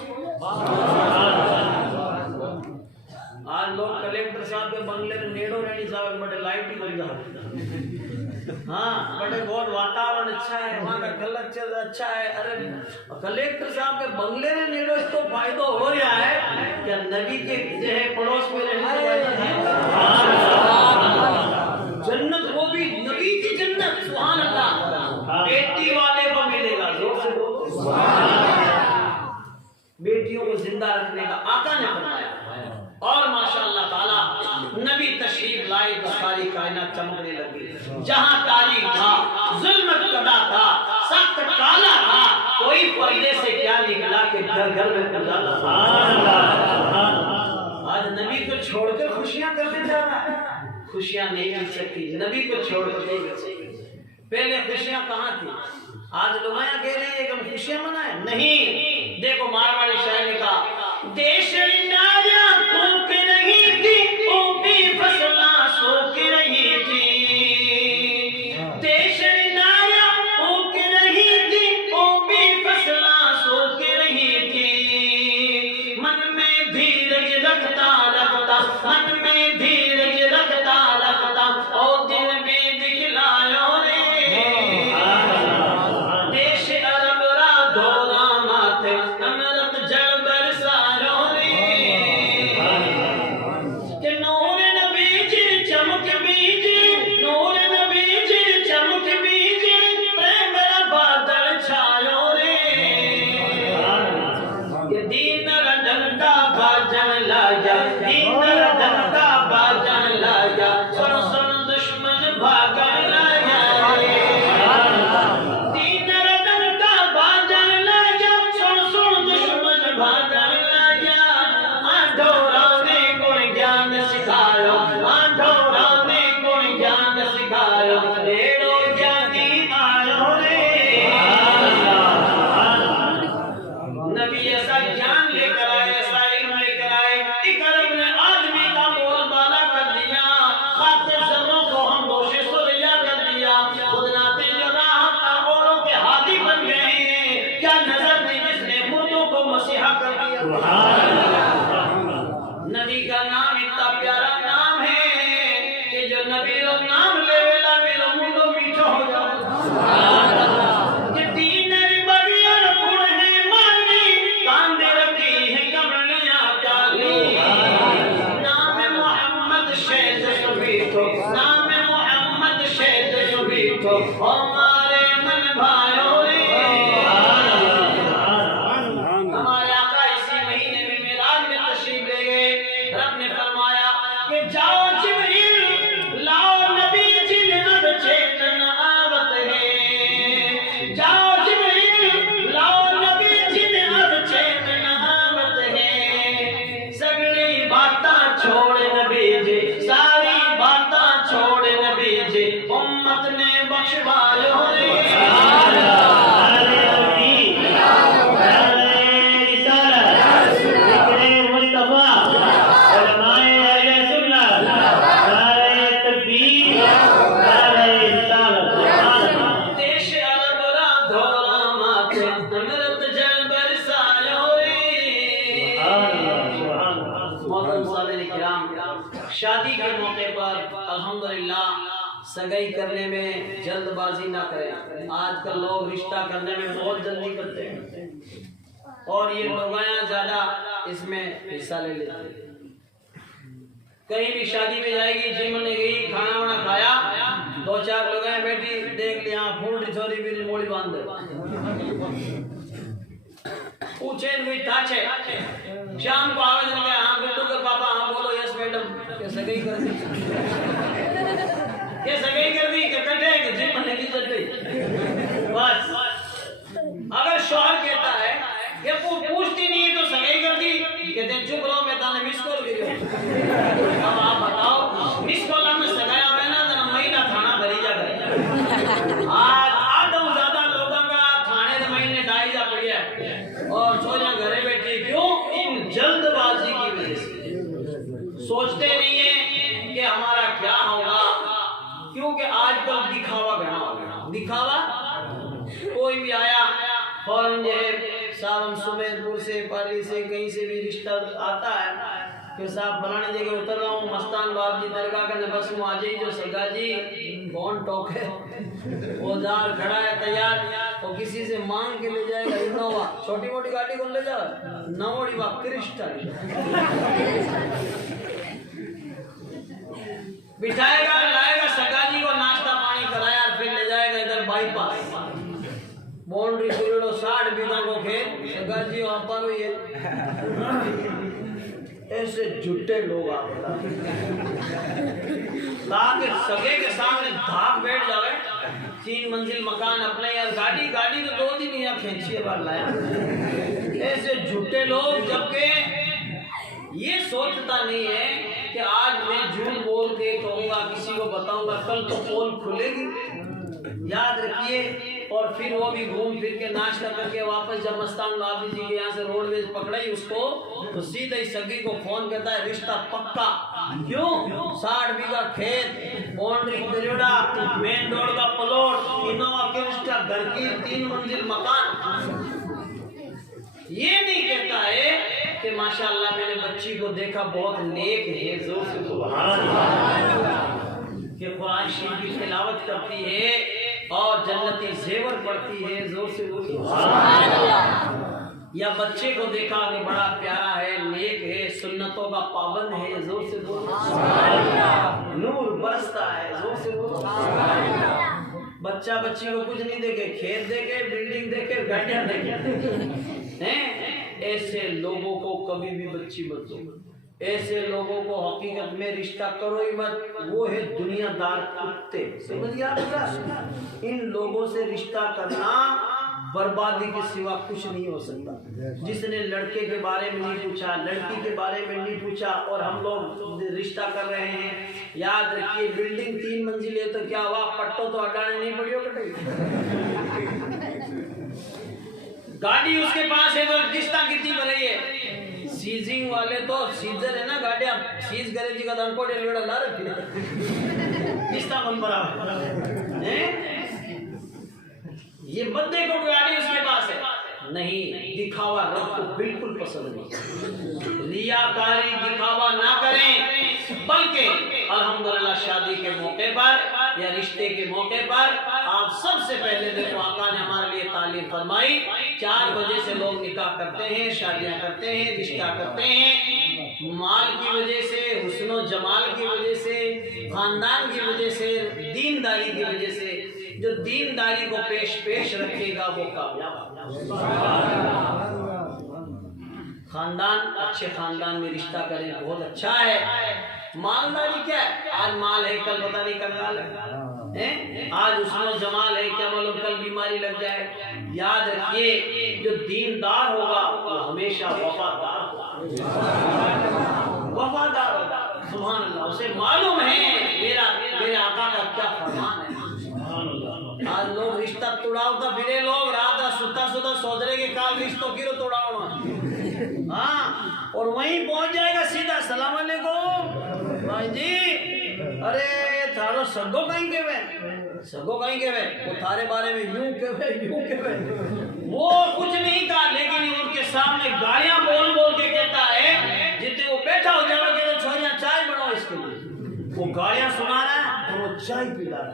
آج لوگ کلیکٹر صاحب کے بنگلے میں نیڑو رہنی صاحب بڑے لائٹ ہی بن جاتے، ہاں بڑے بہت واتاورن اچھا ہے، وہاں کا کلچر اچھا ہے۔ ارے کلیکٹر صاحب کے بنگلے میں نیڑو اس کو فائدہ ہو رہا ہے کہ نبی کے جو ہے پڑوس میں رہنے جنت، وہ بھی نبی کی جنت، سبحان اللہ، بیٹی والے کو ملے گا، زور سے بولو۔ بیٹیوں کو زندہ رکھنے کا آقا نے فرمایا، اور ماشاءاللہ تعالی نبی تشریف لائے تو ساری کائنات چمکنے لگی۔ جہاں تاریخ تھا، ظلمت کدا تھا، سخت کالا تھا، کوئی پردے سے کیا نکلا کہ گھر گھر میں اجالا تھا۔ آج نبی کو چھوڑ کر خوشیاں کرنے جا رہا ہے، خوشیاں نہیں مل سکتی، نبی کو چھوڑ کر نہیں مل سکتی۔ پہلے خوشیاں کہاں تھی؟ آج لوگ کہہ رہے ہیں کہ ہم خوشیاں منائیں، نہیں۔ دیکھو مارواڑی شاعر نے کہا، دیش ناریا پھونک رہی تھی، اوپی فصلاں سوک رہی تھی، دیش ناریا پھونک رہی تھی، اوپی فصلاں سوک رہی تھی، من میں دھیرج رکھتا رکھتا، من میں دھیرج رکھتا رکھتا، او دل بھی دکھلایو رے، دیش عرب را دھورا ماتھے امرت جل برسایو رے، کہ نور نبی جی چمک بیجی، نور نبی جی چمک بیجی، پریم بادل چھایو رے، کہ دین ڈنکا باجن لایا، دین ڈنکا باجن لایا، سن سن دشمن بھاگن لایا، دین ڈنکا باجن لایا، سن سن دشمن بھاگن لایا، آنڈورا نے گن گیان سکھایا، آنڈورا نے گن گیان سکھایا، ڈیڑو جانی آیو رے۔ نبی ایسا جان لے کر آئے، ایسا علم لے کر آئے، ایک عرب نے آدمی کا بول بالا کر دیا، خاطر زروں کو ہم گوشے سریا کر دیا، خدناتے جو راہ تھا اوروں کے ہادی بن گئے ہیں، کیا نظر تھی جس نے مردوں کو مسیحا کر دیا۔ نبی کا نام اتنا پیارا نام ہے کہ جو نبی رو نام لے ویلا میرا مردوں میٹھا ہو جاتا، کہ دین بڑیار پڑھے مانی، کاندے رکھی ہے کملیاں پیالی، نام محمد شہد شبیٹو، نام محمد شہد شبیٹو، ہمارے من بھائیو رے۔ ہمارے آقا اسی مہینے میں معراج میں تشریف لے گئے، رب نے فرمایا کہ جاؤ جبریل لاؤ نبی جن اب چیتن آوت ہے، جاؤ جبریل لاؤ نبی جن اب چیتن آوت ہے، سگلی باتاں چھوڑ نبی جی، ساری باتاں چھوڑ نبی جی، امت نے بخشوایو رے۔ دیش عرب را دھورا ماتھے امرت جل برسایو رے۔ محترم سامعین کرام، شادی کے موقع پر الحمدللہ سگائی کرنے میں جلد بازی نہ کریں۔ آج کل لوگ رشتہ کرنے میں بہت جلدی کرتے ہیں، اور یہ لوگاں زیادہ اس میں حصہ لے لیتے ہیں۔ کہیں بھی شادی میں جائے گی، جم نے گئی، کھانا وانا کھایا، 2-4 لوگ ہیں بیٹھی، دیکھ لیا پھول چھوری بھی موڑی باندھ پوچھے کوئی تاچے، شام کو آواز لگے، ہاں گڈو کے پاپا، ہاں بولو یس میڈم، کیسے گئی کر دی کہ کٹے کہ جم نے کی چل گئی بس۔ اگر شوہر کہتا ہے کہ وہ پوچھتی نہیں ہے تو سگائی کر دی، کہتے ہیں چپ رہو میں تانے مس کال کی اب آپ بتاؤ مس کال ہم نے سگایا ہوئے نا تو مہینہ تھانا بھری جا گئے، آج آدھوں زیادہ لوگوں کا تھانے دے مہینے ڈائی جا پڑی ہے اور چھوڑیاں گھرے بیٹھی، کیوں؟ ان جلد بازی کی وجہ سے سوچتے نہیں ہیں کہ ہمارا کیا ہوگا، کیونکہ آج کل دکھاوا گھنا ہو گیا، دکھاوا کوئی بھی آیا فوراً جو ہے صاحب ہم سمیر پور سے پالی سے کہیں سے بھی رشتہ آتا ہے کہ صاحب فلانے جگہ اتر رہا ہوں، مستان باب جی درگاہ کرنے بس میں آ جائیے، جو سرگاہ جی کون ٹوکے اوزار کھڑا ہے تیار، اور کسی سے مانگ کے لے جائے گا انووا، چھوٹی موٹی گاڑی کو لے جائے نوڑی با کرسٹل بٹھائے گا، لائے گا سرگاہ جی کو ناشتہ پانی کرایا اور پھر لے جائے گا ادھر بائی پاس باؤنڈری پیریڈ 60 بیگھہ کو کھیت، سرگاہ جی وہاں پر ہوئی ہے۔ ایسے جھوٹے لوگ آپ تاکہ سگے کے سامنے دھاک بیٹھ جاوے، 3 منزل مکان اپنے، یار گاڑی تو 2 دن یہاں کھینچیے بار لایا، ایسے جھوٹے لوگ، جبکہ یہ سوچتا نہیں ہے کہ آج میں جھوٹ بول کے کہوں گا، کسی کو بتاؤں گا، کل تو پول کھلے گی، یاد رکھیے۔ اور پھر وہ بھی گھوم پھر کے ناشتہ کر کے واپس جب مستان لابی جی کے یہاں سے روڈ ویز پکڑائی اس کو، تو سیدھے ہی سگی کو فون کرتا ہے رشتہ پکا، کیوں؟ 60 بیگھہ کھیت، باؤنڈری پیریڈا، مین روڈ کا پلاٹ، انووا کرسٹا، گھر کی 3 منزل مکان۔ یہ نہیں کہتا ہے کہ ماشاءاللہ میں نے بچی کو دیکھا بہت نیک ہے، زور سے سبحان اللہ، کہ قرآن شریف کی تلاوت کرتی ہے اور جنتی زیور پڑھتی ہے، زور سے سبحان اللہ، یا بچے کو دیکھا کہ بڑا پیارا ہے، نیک ہے، سنتوں کا پابند ہے، زور سے سبحان اللہ، نور برستا ہے، زور سے سبحان اللہ۔ بچہ بچی کو کچھ نہیں دیکھے، کھیت دیکھے، بلڈنگ دیکھے، گاڑیاں دیکھے، ایسے لوگوں کو کبھی بھی بچی مت دو، ایسے لوگوں کو حقیقت میں رشتہ کرو ہی مت، وہ ہے دنیا دار کتے، سمجھ گیا بیٹا؟ ان لوگوں سے رشتہ کرنا بربادی کے سوا کچھ نہیں ہو سکتا۔ جس نے لڑکے کے بارے میں نہیں پوچھا، لڑکی کے بارے میں نہیں پوچھا، اور ہم لوگ رشتہ کر رہے ہیں، یاد رکھیے بلڈنگ 3 منزل ہے تو کیا ہوا، پٹو تو ہٹانے نہیں پڑی ہو گاڑی اس کے پاس ہے تو قسطاں کتنی بھری ہے، سیزنگ والے تو سیزر ہے نا، گاڑیاں سیز کرے جی کا دن کو ڈیل ویڑا لا رکھی قسطاں بن برا یہ مت دیکھو گاڑی اس کے پاس ہے، نہیں، دکھاوا رب کو بالکل پسند نہیں، ریاکاری دکھاوا نہ کریں، بلکہ الحمدللہ شادی کے موقع پر یا رشتے کے موقع پر آپ سب سے پہلے دیکھو آقا نے ہمارے لیے تعلیم فرمائی، 4 وجہ سے لوگ نکاح کرتے ہیں، شادیاں کرتے ہیں، رشتہ کرتے ہیں، مال کی وجہ سے، حسن و جمال کی وجہ سے، خاندان کی وجہ سے، دینداری کی وجہ سے۔ جو دینداری کو پیش رکھے گا وہ کامیاب ہوگا۔ خاندان، اچھے خاندان میں رشتہ کریں، بہت اچھا ہے۔ مالداری کیا ہے، آج مال ہے کل پتہ نہیں کنگال ہے، آج حسن و جمال ہے کیا معلوم کل بیماری لگ جائے۔ یاد رکھیے جو دیندار ہوگا وہ ہمیشہ وفادار ہوگا، وفادار ہوگا، سبحان اللہ، اسے معلوم ہے میرے آقا کا کیا فرمان ہے۔ آج لوگ رشتہ توڑاؤ کا پھرے، لوگ رات ستا سوچ رہے کہ کال رشتوں کی رو توڑاؤ، ہاں، اور وہیں پہنچ جائے گا سیدھا السلام علیکم بھائی جی، ارے تھارو سگو کہیں کے وے، وہ تھارے بارے میں یوں کہ وہ کچھ نہیں کہا، لیکن ان کے سامنے گالیاں بول کے کہتا ہے، جتنے وہ بیٹھا ہو جائے گا کہ چھوڑیاں چائے بناؤ اس کے لیے، وہ گالیاں سنا رہا ہے اور وہ چائے پی رہا ہے،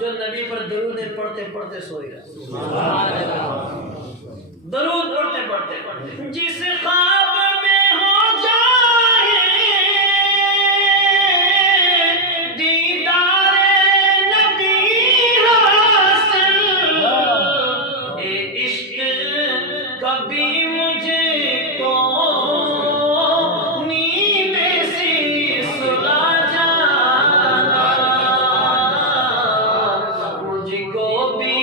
جو نبی پر درود پڑھتے پڑھتے سوئے گا. درود پڑھتے پڑھتے جس خواب میں ہو جائے دیدار نبی حاصل اے عشق کبھی مجھے کو نیند سے سلا جانا مجھ کو بھی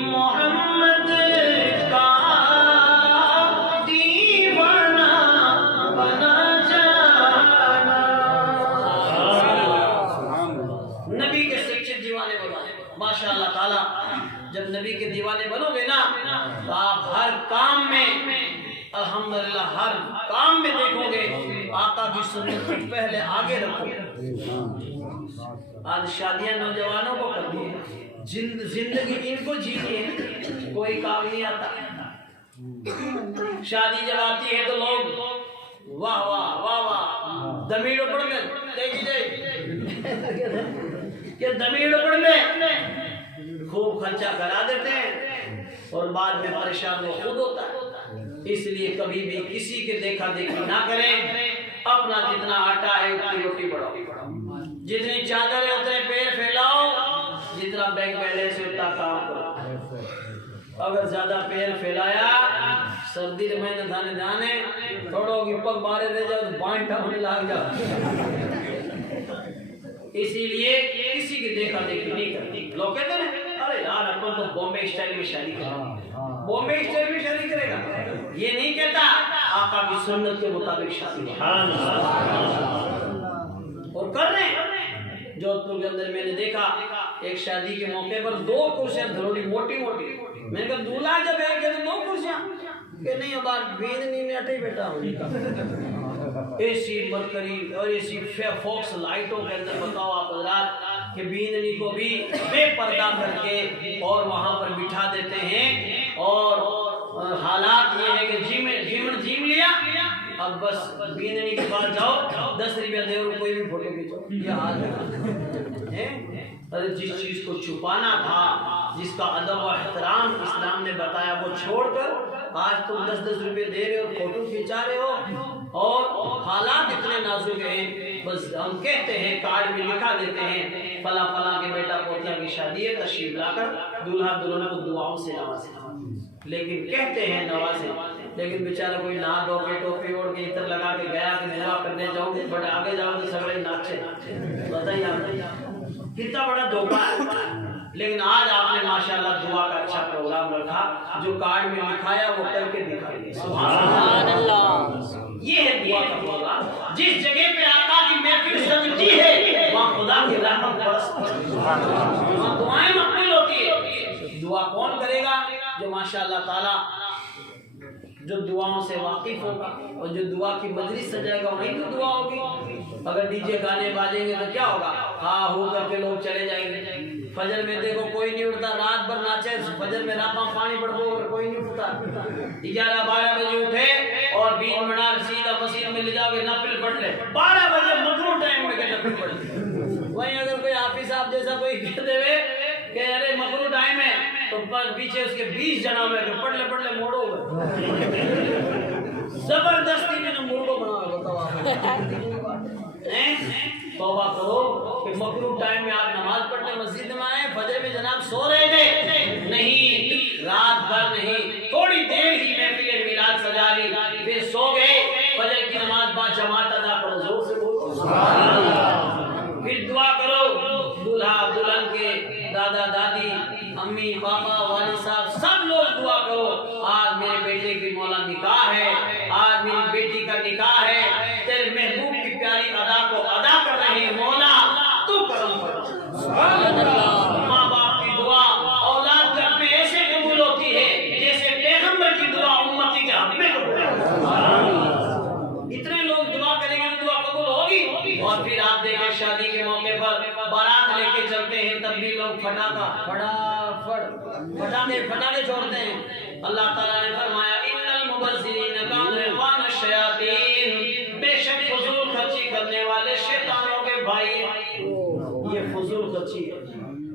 محمد کا دیوانہ بنا جانا. نبی کے سچے دیوانے بنو ماشاء اللہ تعالیٰ. جب نبی کے دیوانے بنو گے نا تو آپ ہر کام میں الحمدللہ ہر کام میں دیکھو گے آقا کی سنت کو پہلے آگے رکھو. آج شادیاں نوجوانوں کو کر دی ہے, زندگی ان کو جیتی ہے, کوئی کام نہیں آتا. شادی جب آتی ہے تو لوگ واہ واہ واہ واہ دمیر پڑ گئے کہ دمیر پڑ گئے خوب خرچہ کرا دیتے ہیں اور بعد میں پریشان وہ خود ہوتا ہے. اس لیے کبھی بھی کسی کے دیکھا دیکھی نہ کریں. اپنا جتنا آٹا ہے اتنی روٹی بڑھاؤ, جتنی چادر ہے اتنے پیر پھیلاؤ, جتنا بینک بیلنس ہے اتنا کام کرو. اگر زیادہ پیر پھیلایا سردی میں نہ دانے دانے تھوڑو کی پگ مارے دے جاؤ تو بائیں ہونے لگ جاؤ. اسی لیے کسی کی دیکھا دیکھی نہیں کرتی. لوگ کہتے ہیں ارے یار اپن تو بامبے اسٹائل میں شادی کرے گا, بامبے اسٹائل میں شادی کرے گا. یہ نہیں کہتا, آقا کی سنت کے مطابق شادی اور کر رہے ہیں. جودھپور کے اندر میں نے دیکھا ایک شادی کے موقع پر 2 کرسیاں دھروڑی موٹی موٹی. میں نے کہا دولہا جب ہے کہ 2 کرسیاں کہ نہیں اب بیندنی میں اٹھے بیٹھا ہوں. اے سی مرکری اور اے سی فوکس لائٹوں کے اندر بتاؤ آپ حضرات کہ بیندنی کو بھی بے پردہ کر کے اور وہاں پر بٹھا دیتے ہیں. اور حالات یہ ہے کہ جیم لیا, اب بس بیندنی کے بعد جاؤ 10 روپیہ دے اور کوئی بھی فوٹو کھینچو. یہ حال ہے. جس چیز کو چھپانا تھا, جس کا ادب و احترام اسلام نے بتایا, وہ چھوڑ کر آج تم 10 روپے دے رہے ہو, فوٹو کھینچا رہے ہو. اور حالات اتنے نازک ہیں, بس ہم کہتے ہیں کارڈ میں لکھا دیتے ہیں فلاں فلاں کے بیٹا پوتیا کی شادی ہے, تشریف لا کر دولہا دلہن کو دعاؤں سے نوازے. لیکن کہتے ہیں نوازے, لیکن بیچارہ کوئی نہ دو کے ٹوپی اوڑھ کے عطر لگا کے گیا کہ دعا کرنے جاؤ گے, بڑے آگے جاؤ گے سگڑے ناچے. بتائیے آپ کتنا بڑا دھوکہ ہے. لیکن آج آپ نے ماشاءاللہ دعا کا اچھا پروگرام رکھا, جو کارڈ میں لکھایا وہ کر کے دکھائیے. سبحان اللہ. یہ ہے دعا کا پروگرام. جس جگہ پہ آقا کی محفل سجتی ہے وہاں خدا کی رحمت برستی ہے, وہاں دعائیں مقبول ہوتی ہے. دعا کون کرے گا؟ جو ماشاءاللہ تعالی جو دعاؤں سے واقف ہوگا اور جو دعا کی مجلس سجائے گا وہیں تو دعا ہوگی. اگر ڈی جے گانے باجیں گے تو کیا ہوگا؟ ہاں ہو کر کے لوگ چلے جائیں گے. فجر میں دیکھو کوئی نہیں اٹھتا, رات بھر ناچے, فجر میں راپا پانی پڑ دو کوئی نہیں اٹھتا. 11-12 بجے اٹھے اور 20 منٹ سیدھا مسجد میں لے جا کے نفل پڑھ لے. 12 بجے مغرب ٹائم میں کے نفل پڑھ لے. وہیں اگر کوئی حافظ صاحب جیسا کوئی کہہ دے کہ ارے مغرب ٹائم ہے تو پیچھے اس کے 20 جناب ہے کہ پڑھ لے موڑو. زبردستی میں نے مردوں بنا بتاؤ. توبہ کرو کہ مغرب ٹائم میں آپ نماز پڑھنے مسجد میں آئے, فجر میں جناب سو رہے تھے نہیں, رات بھر نہیں, تھوڑی دیر ہی محفل میلاد سجا لی, پھر سو گئے. فجر کی نماز بعد جماعت ادا کرو, زور سے بولو سبحان اللہ. پھر دعا کرو دولہا دلہن کے دادا دادی امی پاپا والد صاحب سب لوگ دعا کرو. آج میرے بیٹے کی مولا نکاح ہے, آج میری بیٹی کا نکاح ہے, تیرے محبوب کی پیاری ادا کو ادا کر رہے ہیں مولا, تو کرم کرو. سبحان اللہ. ماں باپ کی دعا اولاد کے حق میں ایسے قبول ہوتی ہے جیسے پیغمبر کی دعا امتی کے حق میں قبول ہے. اتنے لوگ دعا کریں گے تو دعا قبول ہوگی. اور پھر آپ دیکھیں شادی کے موقع پر بارات لے کے چلتے ہیں تب بھی لوگ پٹاخے چھوڑتے ہیں. اللہ تعالیٰ نے فرمایا ان المبذرین کانوا اخوان الشیاطین, بے شک فضول خرچی کرنے والے شیطانوں کے بھائی. یہ فضول خرچی ہے.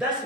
10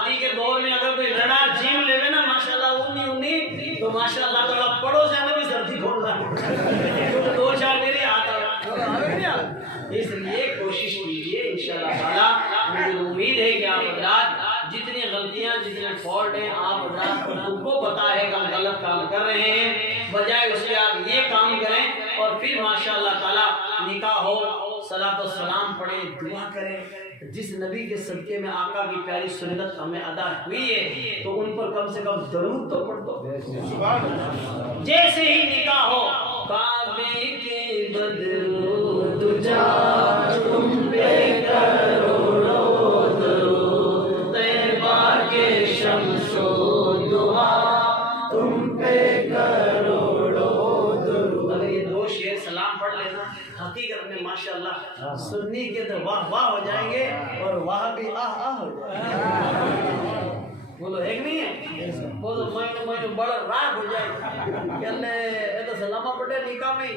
سردی کے دور میں اگر کوئی رڑا جیم لے نا ماشاءاللہ اونی تو ماشاءاللہ تو پڑو سے ہمیں بھی سردی کھولنا ہے دو چار میرے آتا ہے. اس لیے کوشش کیجیے انشاءاللہ تعالیٰ. مجھے امید ہے کہ آپ حضرات جتنی غلطیاں جتنے فالٹ ہیں آپ حضرات کو خود کو پتا ہے کہ ہم غلط کام کر رہے ہیں، بجائے اس کے آپ یہ کام کریں اور پھر ماشاءاللہ تعالیٰ نکاح ہو صلاۃ و سلام پڑھیں دعا کریں. جس نبی کے صدقے میں آقا کی پیاری سنت ہمیں ادا ہوئی ہے تو ان پر کم سے کم درود تو پڑھ دو. جیسے ہی نکاح ہو کعبے کے بدرود جا تم پہ کروڑوں درود، طیبہ کے شمس و دعا تم پہ کروڑوں درود. اگر یہ دو شعر سلام پڑھ لینا حقیقت میں ماشاءاللہ سنی کے تو واہ واہ ہو جائیں گے اور واہ بھی آہ آہ ہو جائیں گے. بولو ایک نہیں ہے بولو میں بڑا راگ ہو جائے کہ اللہ یہ تو سلامہ پڑھے نکاح میں.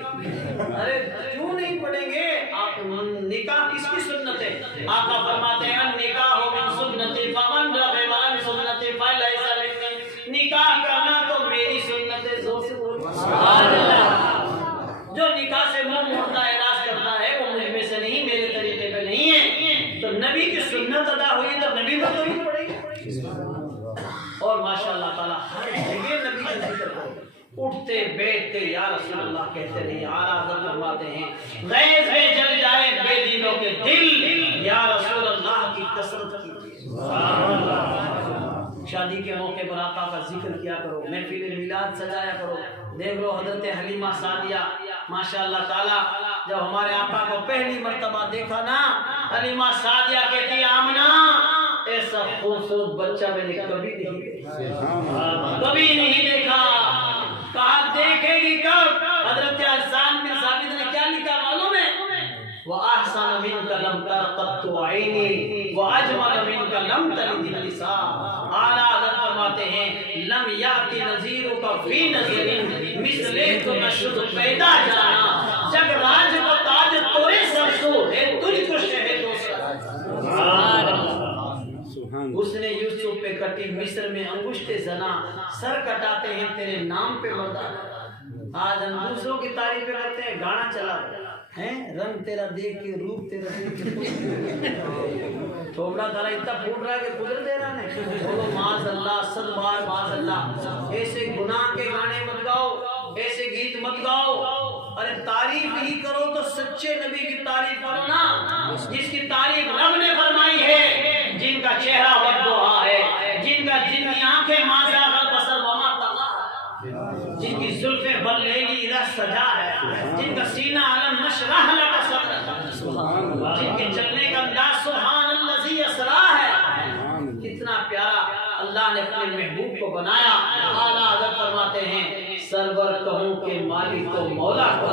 ارے کیوں نہیں پڑھیں گے آپ؟ نکاح کس کی سنت ہے؟ آقا فرماتے ہیں نکاح من سنتی فمن رغب عن سنتی فلیس منی. نکاح کرنا تو میری سنت ہے. زور سے بولو سبحان اللہ. جو نکاح سے منہ موڑتا اعراض کرتا ہے وہ مجھ میں سے نہیں، میرے طریقے پہ نہیں ہے. تو نبی کی سنت ادا ہوئی تو نبی پر تو نہیں پڑے گی. اور ماشاءاللہ تعالیٰ ہر جگہ نبی کا ذکر کرو، اٹھتے بیٹھتے یا رسول اللہ کہتے رہیے. اعلیٰ حضرت فرماتے ہیں غیظ میں جل جائے بے دینوں کے دل، یا رسول اللہ کی کثرت کیجیے. شادی کے موقع پر آقا کا ذکر کیا کرو، محفل میلاد سجایا کرو. دیکھ لو حضرت حلیمہ سعدیہ ماشاءاللہ تعالیٰ جب ہمارے آقا کو پہلی مرتبہ دیکھا نا، حلیمہ سعدیہ کہتی آمنہ ایسا خوبصورت بچہ میں نے کبھی نہیں دیکھا، کبھی نہیں دیکھا. کہا دیکھے گی کب؟ حضرت حسان بن ثابت نے کیا لکھا معلوم ہے؟ وَأَحْسَنَ مِنْكَ لَمْ تَرَ قَطُّ عَيْنِي وَأَجْمَلَ مِنْكَ لَمْ تَلِدِ النِّسَاءُ. اعلیٰ حضرت فرماتے ہیں لم یاتی نظیرک فی نظر مثلے تو نشد پیدا جانا، جگ راج کو تاج تورے سرسو ہے تجھ کو شہ دوسرا. اس نے یوسف پہ کٹی مصر میں انگشت زنا، سر کٹاتے ہیں تیرے نام پہ مردہ. آج ہم دوسروں کی تعریفیں کرتے ہیں، گانا چلا ہیں رنگ تیرا دیکھ کے روپ تیرا دیکھ کے تھوڑا تھا اتنا پھوٹ رہا ہے کہ گزر دے رہا ہے. بولو معاذ اللہ، صد بار معاذ اللہ. ایسے گناہ کے گانے مت گاؤ، ایسے گیت مت گاؤ. ارے تعریف ہی کرو تو سچے نبی کی تعریف کرو نا، جس کی تعریف رب نے فرمائی ہے، جن کا چہرہ وضوحا ہے، جن کی آنکھیں ما زاغ البصر وما طغى، جن کی زلفیں باللیل اذا سجا ہے، جن کا سینہ علم نشرح لک صدرک، جن کے چلنے کا انداز سبحان الذی اسرا ہے. کتنا پیارا اللہ نے اپنے محبوب کو بنایا. اعلیٰ حضرت فرماتے ہیں سرور کہوں کہ مالک کو مولا کو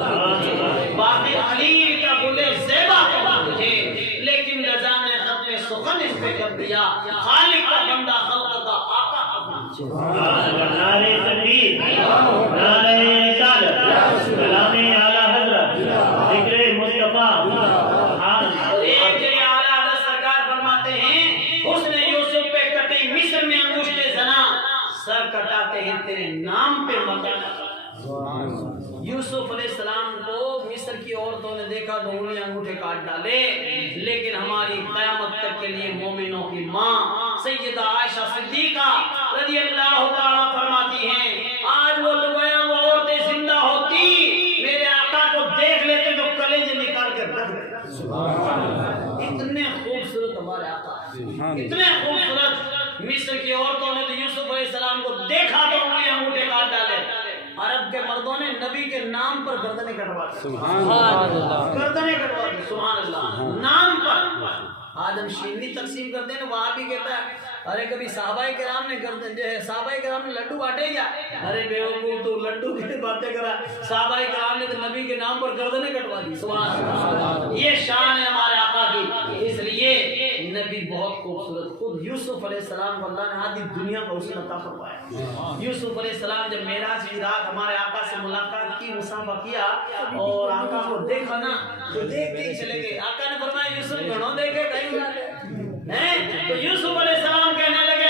باقی خلیل کا گل زیبا کو مجھے، لیکن رضا نے ختم سخن اس پہ کر دیا، خالق کا بندہ خلق کا آقا اپنا. نعرہ تکبیر، نعرہ رسالت، کلام اعلیٰ حضرت، ذکر مصطفیٰ. ایک جگہ اعلیٰ حضرت سرکار فرماتے ہیں اس نے یوسف پہ کٹی مصر میں انگشت زنا، سر کٹاتے ہیں تیرے نام پہ مردہ. یوسف علیہ السلام کو مصر کی عورتوں نے دیکھا تو انہیں انگوٹھے کاٹ ڈالے، لیکن ہماری قیامت تک کے لیے مومنوں کی ماں سیدہ عائشہ صدیقہ رضی اللہ تعالیٰ فرماتی ہیں آج وہ لوگیاں وہ عورتیں زندہ ہوتی میرے آقا کو دیکھ لیتے تو کلیجے نکال کر رکھ دیتے. اتنے خوبصورت ہمارے آقا، اتنے خوبصورت. مصر کی عورتوں نے تو یوسف علیہ السلام کو دیکھا تو انہیں انگوٹھے کاٹ ڈالے. عرب کے مردوں نے نبی کے نام پر گردنیں کٹوا دی، سبحان اللہ، گردنیں کٹوا دی سبحان اللہ نام پر. آدم شیرنی تقسیم کرتے ہیں، وہاں بھی کہتا ہے ارے کبھی صحابہ کرام نے گردن جو ہے صحابہ کرام نے لڈو بانٹے کیا؟ ارے بیوقوف تو لڈو کی باتیں کرا، صحابہ کرام نے تو نبی کے نام پر گردنیں کٹوا دی سبحان اللہ. یہ شان ہے ہمارے آقا کی. اس لیے نبی بہت خوبصورت. خود یوسف علیہ السلام کو اللہ نے آدھی دنیا کو حسن عطا فرمایا. یوسف علیہ السلام جب معراج کی رات ہمارے آقا سے ملاقات کی، مصافحہ کیا اور آقا کو دیکھا نا تو دیکھتے ہی چلے گئے. آقا نے فرمایا یوسف گھنوں دیکھے کہیں نہ لے. تو یوسف علیہ السلام کہنے لگے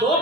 2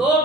2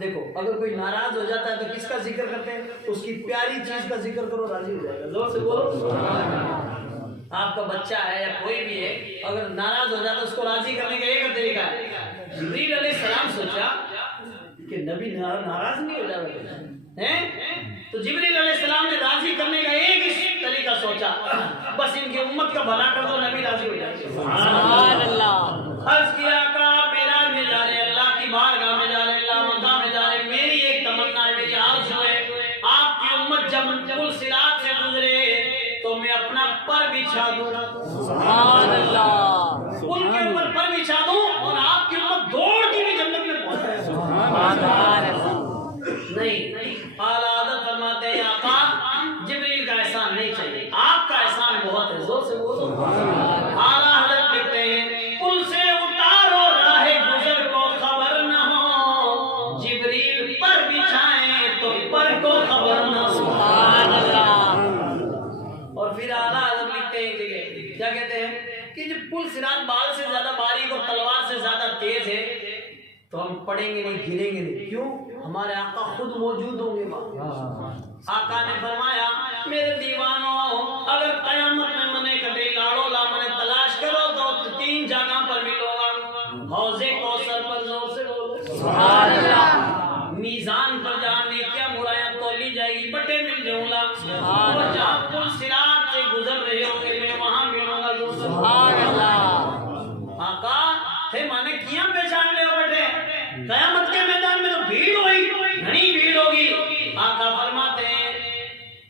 دیکھو اگر کوئی ناراض ہو جاتا ہے تو کس کا ذکر کرتے ہیں؟ اس کی پیاری چیز کا ذکر کرو، راضی ہو جائے گا. زور سے بولو. آپ کا بچہ ہے یا کوئی بھی ہے اگر ناراض ہو جاتا ہے اس کو راضی کرنے کا ایک طریقہ ہے. جبریل علیہ السلام سوچا کہ نبی ناراض نہیں ہو جائے تو جبریل علیہ السلام نے راضی کرنے کا ایک طریقہ سوچا، بس ان کی امت کا بھلا کر دو، نبی راضی ہو جائے. سبحان اللہ. عرض کیا کہ معراج میں جا رہے، اللہ کی بارگاہ میں جا رہے، اللہ مقام میں جا رہے، میری ایک تمنا ہے، میری آرزو ہے آپ کی امت جب پل صراط سے گزرے تو میں اپنا پر بچھا دوں. سبحان اللہ. پل کے اوپر پر بچھا دوں اور آپ کی امت دوڑتی ہوئی جنت میں پہنچ جائے. سبحان اللہ. نہیں، اعلیٰ حضرت فرماتے ہیں آقا جبریل کا احسان نہیں چاہیے، آپ کا احسان بہت ہے. زور سے بولو. اعلیٰ حضرت لکھتے ہیں پل سے اتارو راہ گزر کو خبر نہ ہو، جبریل پر بچھائیں تو پر کو خبر نہ ہو. سبحان اللہ. اور پھر اعلیٰ حضرت لکھتے ہیں کیا کہتے ہیں کہ جب پل صراط بال سے زیادہ باریک اور تلوار سے زیادہ تیز ہے تو ہم پڑیں گے نہیں، گریں گے نہیں. کیوں؟ ہمارے آقا خود موجود ہوں گے. آقا نے فرمایا میرے دیوانوں اگر قیامت میں منے کدے لاڑو لا منے تلاش کرو تو 3 جگہ پر ملو گا. حوض کوثر پر. زور سے بولو. سبحان اللہ. میزان پر جہاں نیکیاں برائیاں تولی جائے گی بٹے مل جاؤں گا. اور جہاں پل صراط سے گزر رہے ہوں گے میں وہاں ملوں گا. سبحان اللہ. آقا ہے مانے کیا پہچان لے ہو بیٹھے قیامت کے میدان میں تو بھیڑ ہوئی، گھنی بھیڑ ہوگی. آقا فرماتے ہیں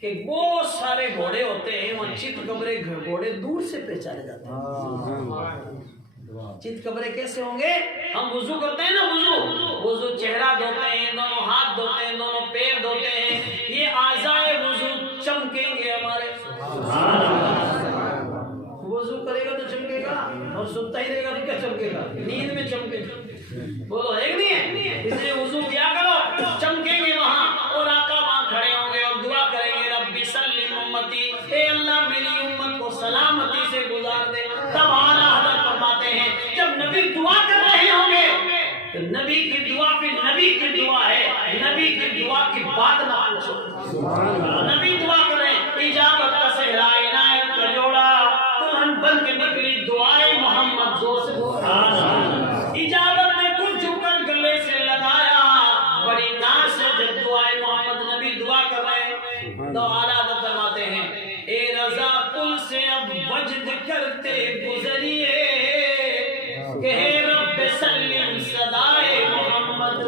کہ بہت سارے گھوڑے ہوتے ہیں، وہ چت قبرے گھوڑے دور سے پہچانے جاتے ہیں. چت قبرے کیسے ہوں گے؟ ہم وضو کرتے ہیں نا، وضو چہرہ دھوتے ہیں، دونوں ہاتھ دھوتے ہیں، دونوں پیر دھوتے ہیں، یہ اعضائے وضو چمکیں گے ہمارے. وضو کرے گا تو چمکے گا اور سنتا ہی رہے گا تو کیا چمکے گا؟ نیند میں چمکے گا. بولو ہے کہ نہیں ہے؟ اس لیے وضو کیا کرو، چمکیں گے وہاں. اور آقا وہاں کھڑے ہوں گے اور دعا کریں گے ربی سلم امتی، اے اللہ میری امت کو سلامتی سے گزار دے. تب اعلیٰ حضرت فرماتے ہیں جب نبی دعا کر رہے ہوں گے تو نبی کی دعا پھر نبی کی دعا ہے، نبی کی دعا کی بات نہ پوچھو. نبی دعا کر رہے ہیں، اجابت کا صحرا عنایت کا جوڑا دلہن بن کے نکلی دعائے محمد. زور سے بول. اجابت نے کچھ جھک کر گلے سے لگایا، بڑی ناز سے جب دعائے محمد نبی دعا کر رہے ہیں تو اعلیٰ حضرت فرماتے ہیں اے رضا پل سے اب وجد کرتے گزریے کہ ہے رب سلم صدائے محمد.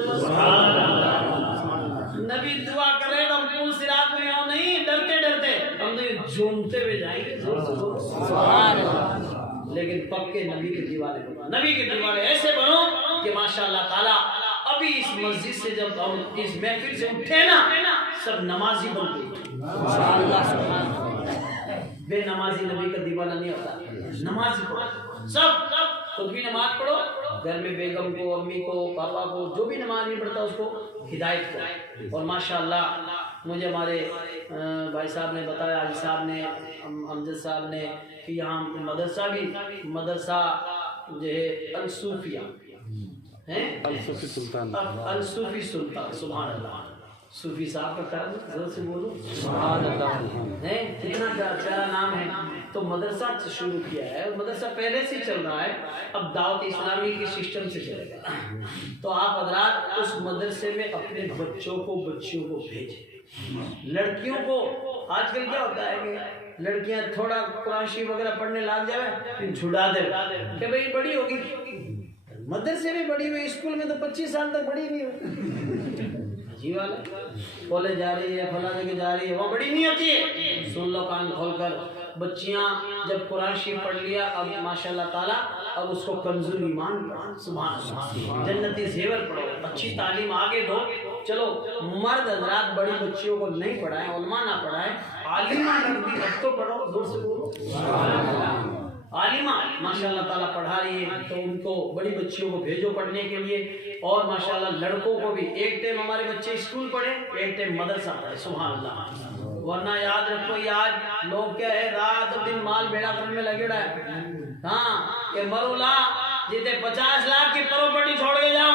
نبی دعا کر رہے ہیں ہم پل صراط میں ہوں نہیں ڈرتے ڈرتے، ہم تو جھومتے ہوئے جائیں گے. زور سے بولو. سبحان اللہ. لیکن پکے نبی کے دیوانے بنو، نبی کے دیوانے ایسے بنو کہ ماشاءاللہ تعالیٰ ابھی اس مسجد سے جب ہم اس محفل سے اٹھے نا سب نمازی بن گئے. بے نمازی نبی کا دیوانہ نہیں ہوتا. نمازی پڑھو، سب خود بھی نماز پڑھو، گھر میں بیگم کو، امی کو، پاپا کو، جو بھی نماز نہیں پڑھتا اس کو ہدایت کرو. اور ماشاءاللہ مجھے ہمارے بھائی صاحب نے بتایا، علی صاحب نے، امجد صاحب نے کہ یہاں مدرسہ بھی، مدرسہ جو ہے الصوفیہ ہیں، الصوفی سلطان. سبحان اللہ. صوفی صاحب کا خیال زور سے بولو. سبحان اللہ. کتنا پیارا نام ہے. تو مدرسہ شروع کیا ہے اور مدرسہ پہلے سے چل رہا ہے، اب دعوت اسلامی کے سسٹم سے چلے گا. تو آپ حضرات اس مدرسے میں اپنے بچوں کو بھیجیں. لڑکیوں کو آج کل کیا ہوتا ہے کہ لڑکیاں تھوڑا قرآن شریف وغیرہ پڑھنے لگ جائے پھر جھڑا دے کہ بھئی بڑی ہوگی. مدرسے میں بڑی ہوئی، اسکول میں تو 25 سال تک بڑی نہیں ہوتی. جی والا کالج جا رہی ہے، فلاں جگہ جا رہی ہے، وہ بڑی نہیں ہوتی ہے. سن لو کان کھول کر، بچیاں جب قرآن شریف پڑھ لیا اب ماشاءاللہ تعالیٰ اب اس کو کنز ایمان پڑھا. سبحان اللہ. جنتی زیور پڑھو، اچھی تعلیم آگے دو. چلو مرد حضرات بڑی بچیوں کو نہیں پڑھائیں، علماء نہ پڑھائیں، عالمہ لڑکی اب تو پڑھو. زور سے بولو. عالمہ ماشاءاللہ تعالیٰ پڑھا رہی ہے تو ان کو بڑی بچیوں کو بھیجو پڑھنے کے لیے. اور ماشاءاللہ لڑکوں کو بھی ایک ٹائم ہمارے بچے اسکول پڑھے، ایک ٹائم مدرسہ پڑھے. سبحان اللہ. ورنہ یاد رکھو یہ آج لوگ کیا ہے رات دن مال بیڑا کرنے میں لگے رہا ہے. ہاں کہ مرولا جیتے 50 لاکھ کی پراپرٹی چھوڑ کے جاؤں،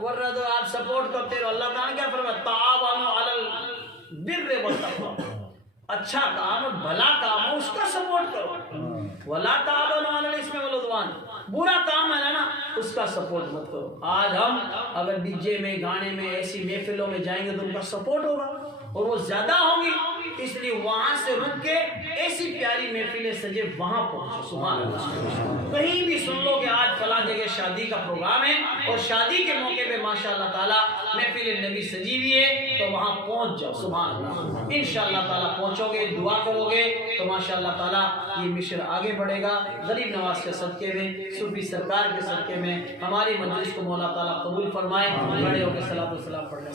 ورنہ تو آپ سپورٹ کرتے رہو. اللہ تعالیٰ کیا فرماتا ہے؟ تعاونوا علی البر والتقوی. اچھا کام ہے، بھلا کام ہے، اس کا سپورٹ کرو. ولا تعاونوا علی الاثم والعدوان. برا کام ہے نا اس کا سپورٹ مت کرو. آج ہم اگر ڈی جے میں، گانے میں، ایسی محفلوں میں جائیں گے تو ان کا سپورٹ ہوگا اور وہ زیادہ ہوں گی. اس لیے وہاں سے رک کے ایسی پیاری محفلیں سجے وہاں پہنچو. سبحان اللہ. کہیں بھی سن لو کہ آج فلاں جگہ شادی کا پروگرام ہے اور شادی کے موقع پہ ماشاء اللہ تعالیٰ محفل نبی سجی ہوئی ہے تو وہاں پہنچ جاؤ. سبحان اللہ. انشاءاللہ تعالیٰ پہنچو گے، دعا کرو گے تو ماشاء اللہ تعالیٰ یہ مشن آگے بڑھے گا. غریب نواز کے صدقے میں، صوفی سرکار کے صدقے میں ہماری مجلس کو مولا تعالیٰ قبول فرمائے. بڑے ہو کے صلاۃ و سلام پڑھنے.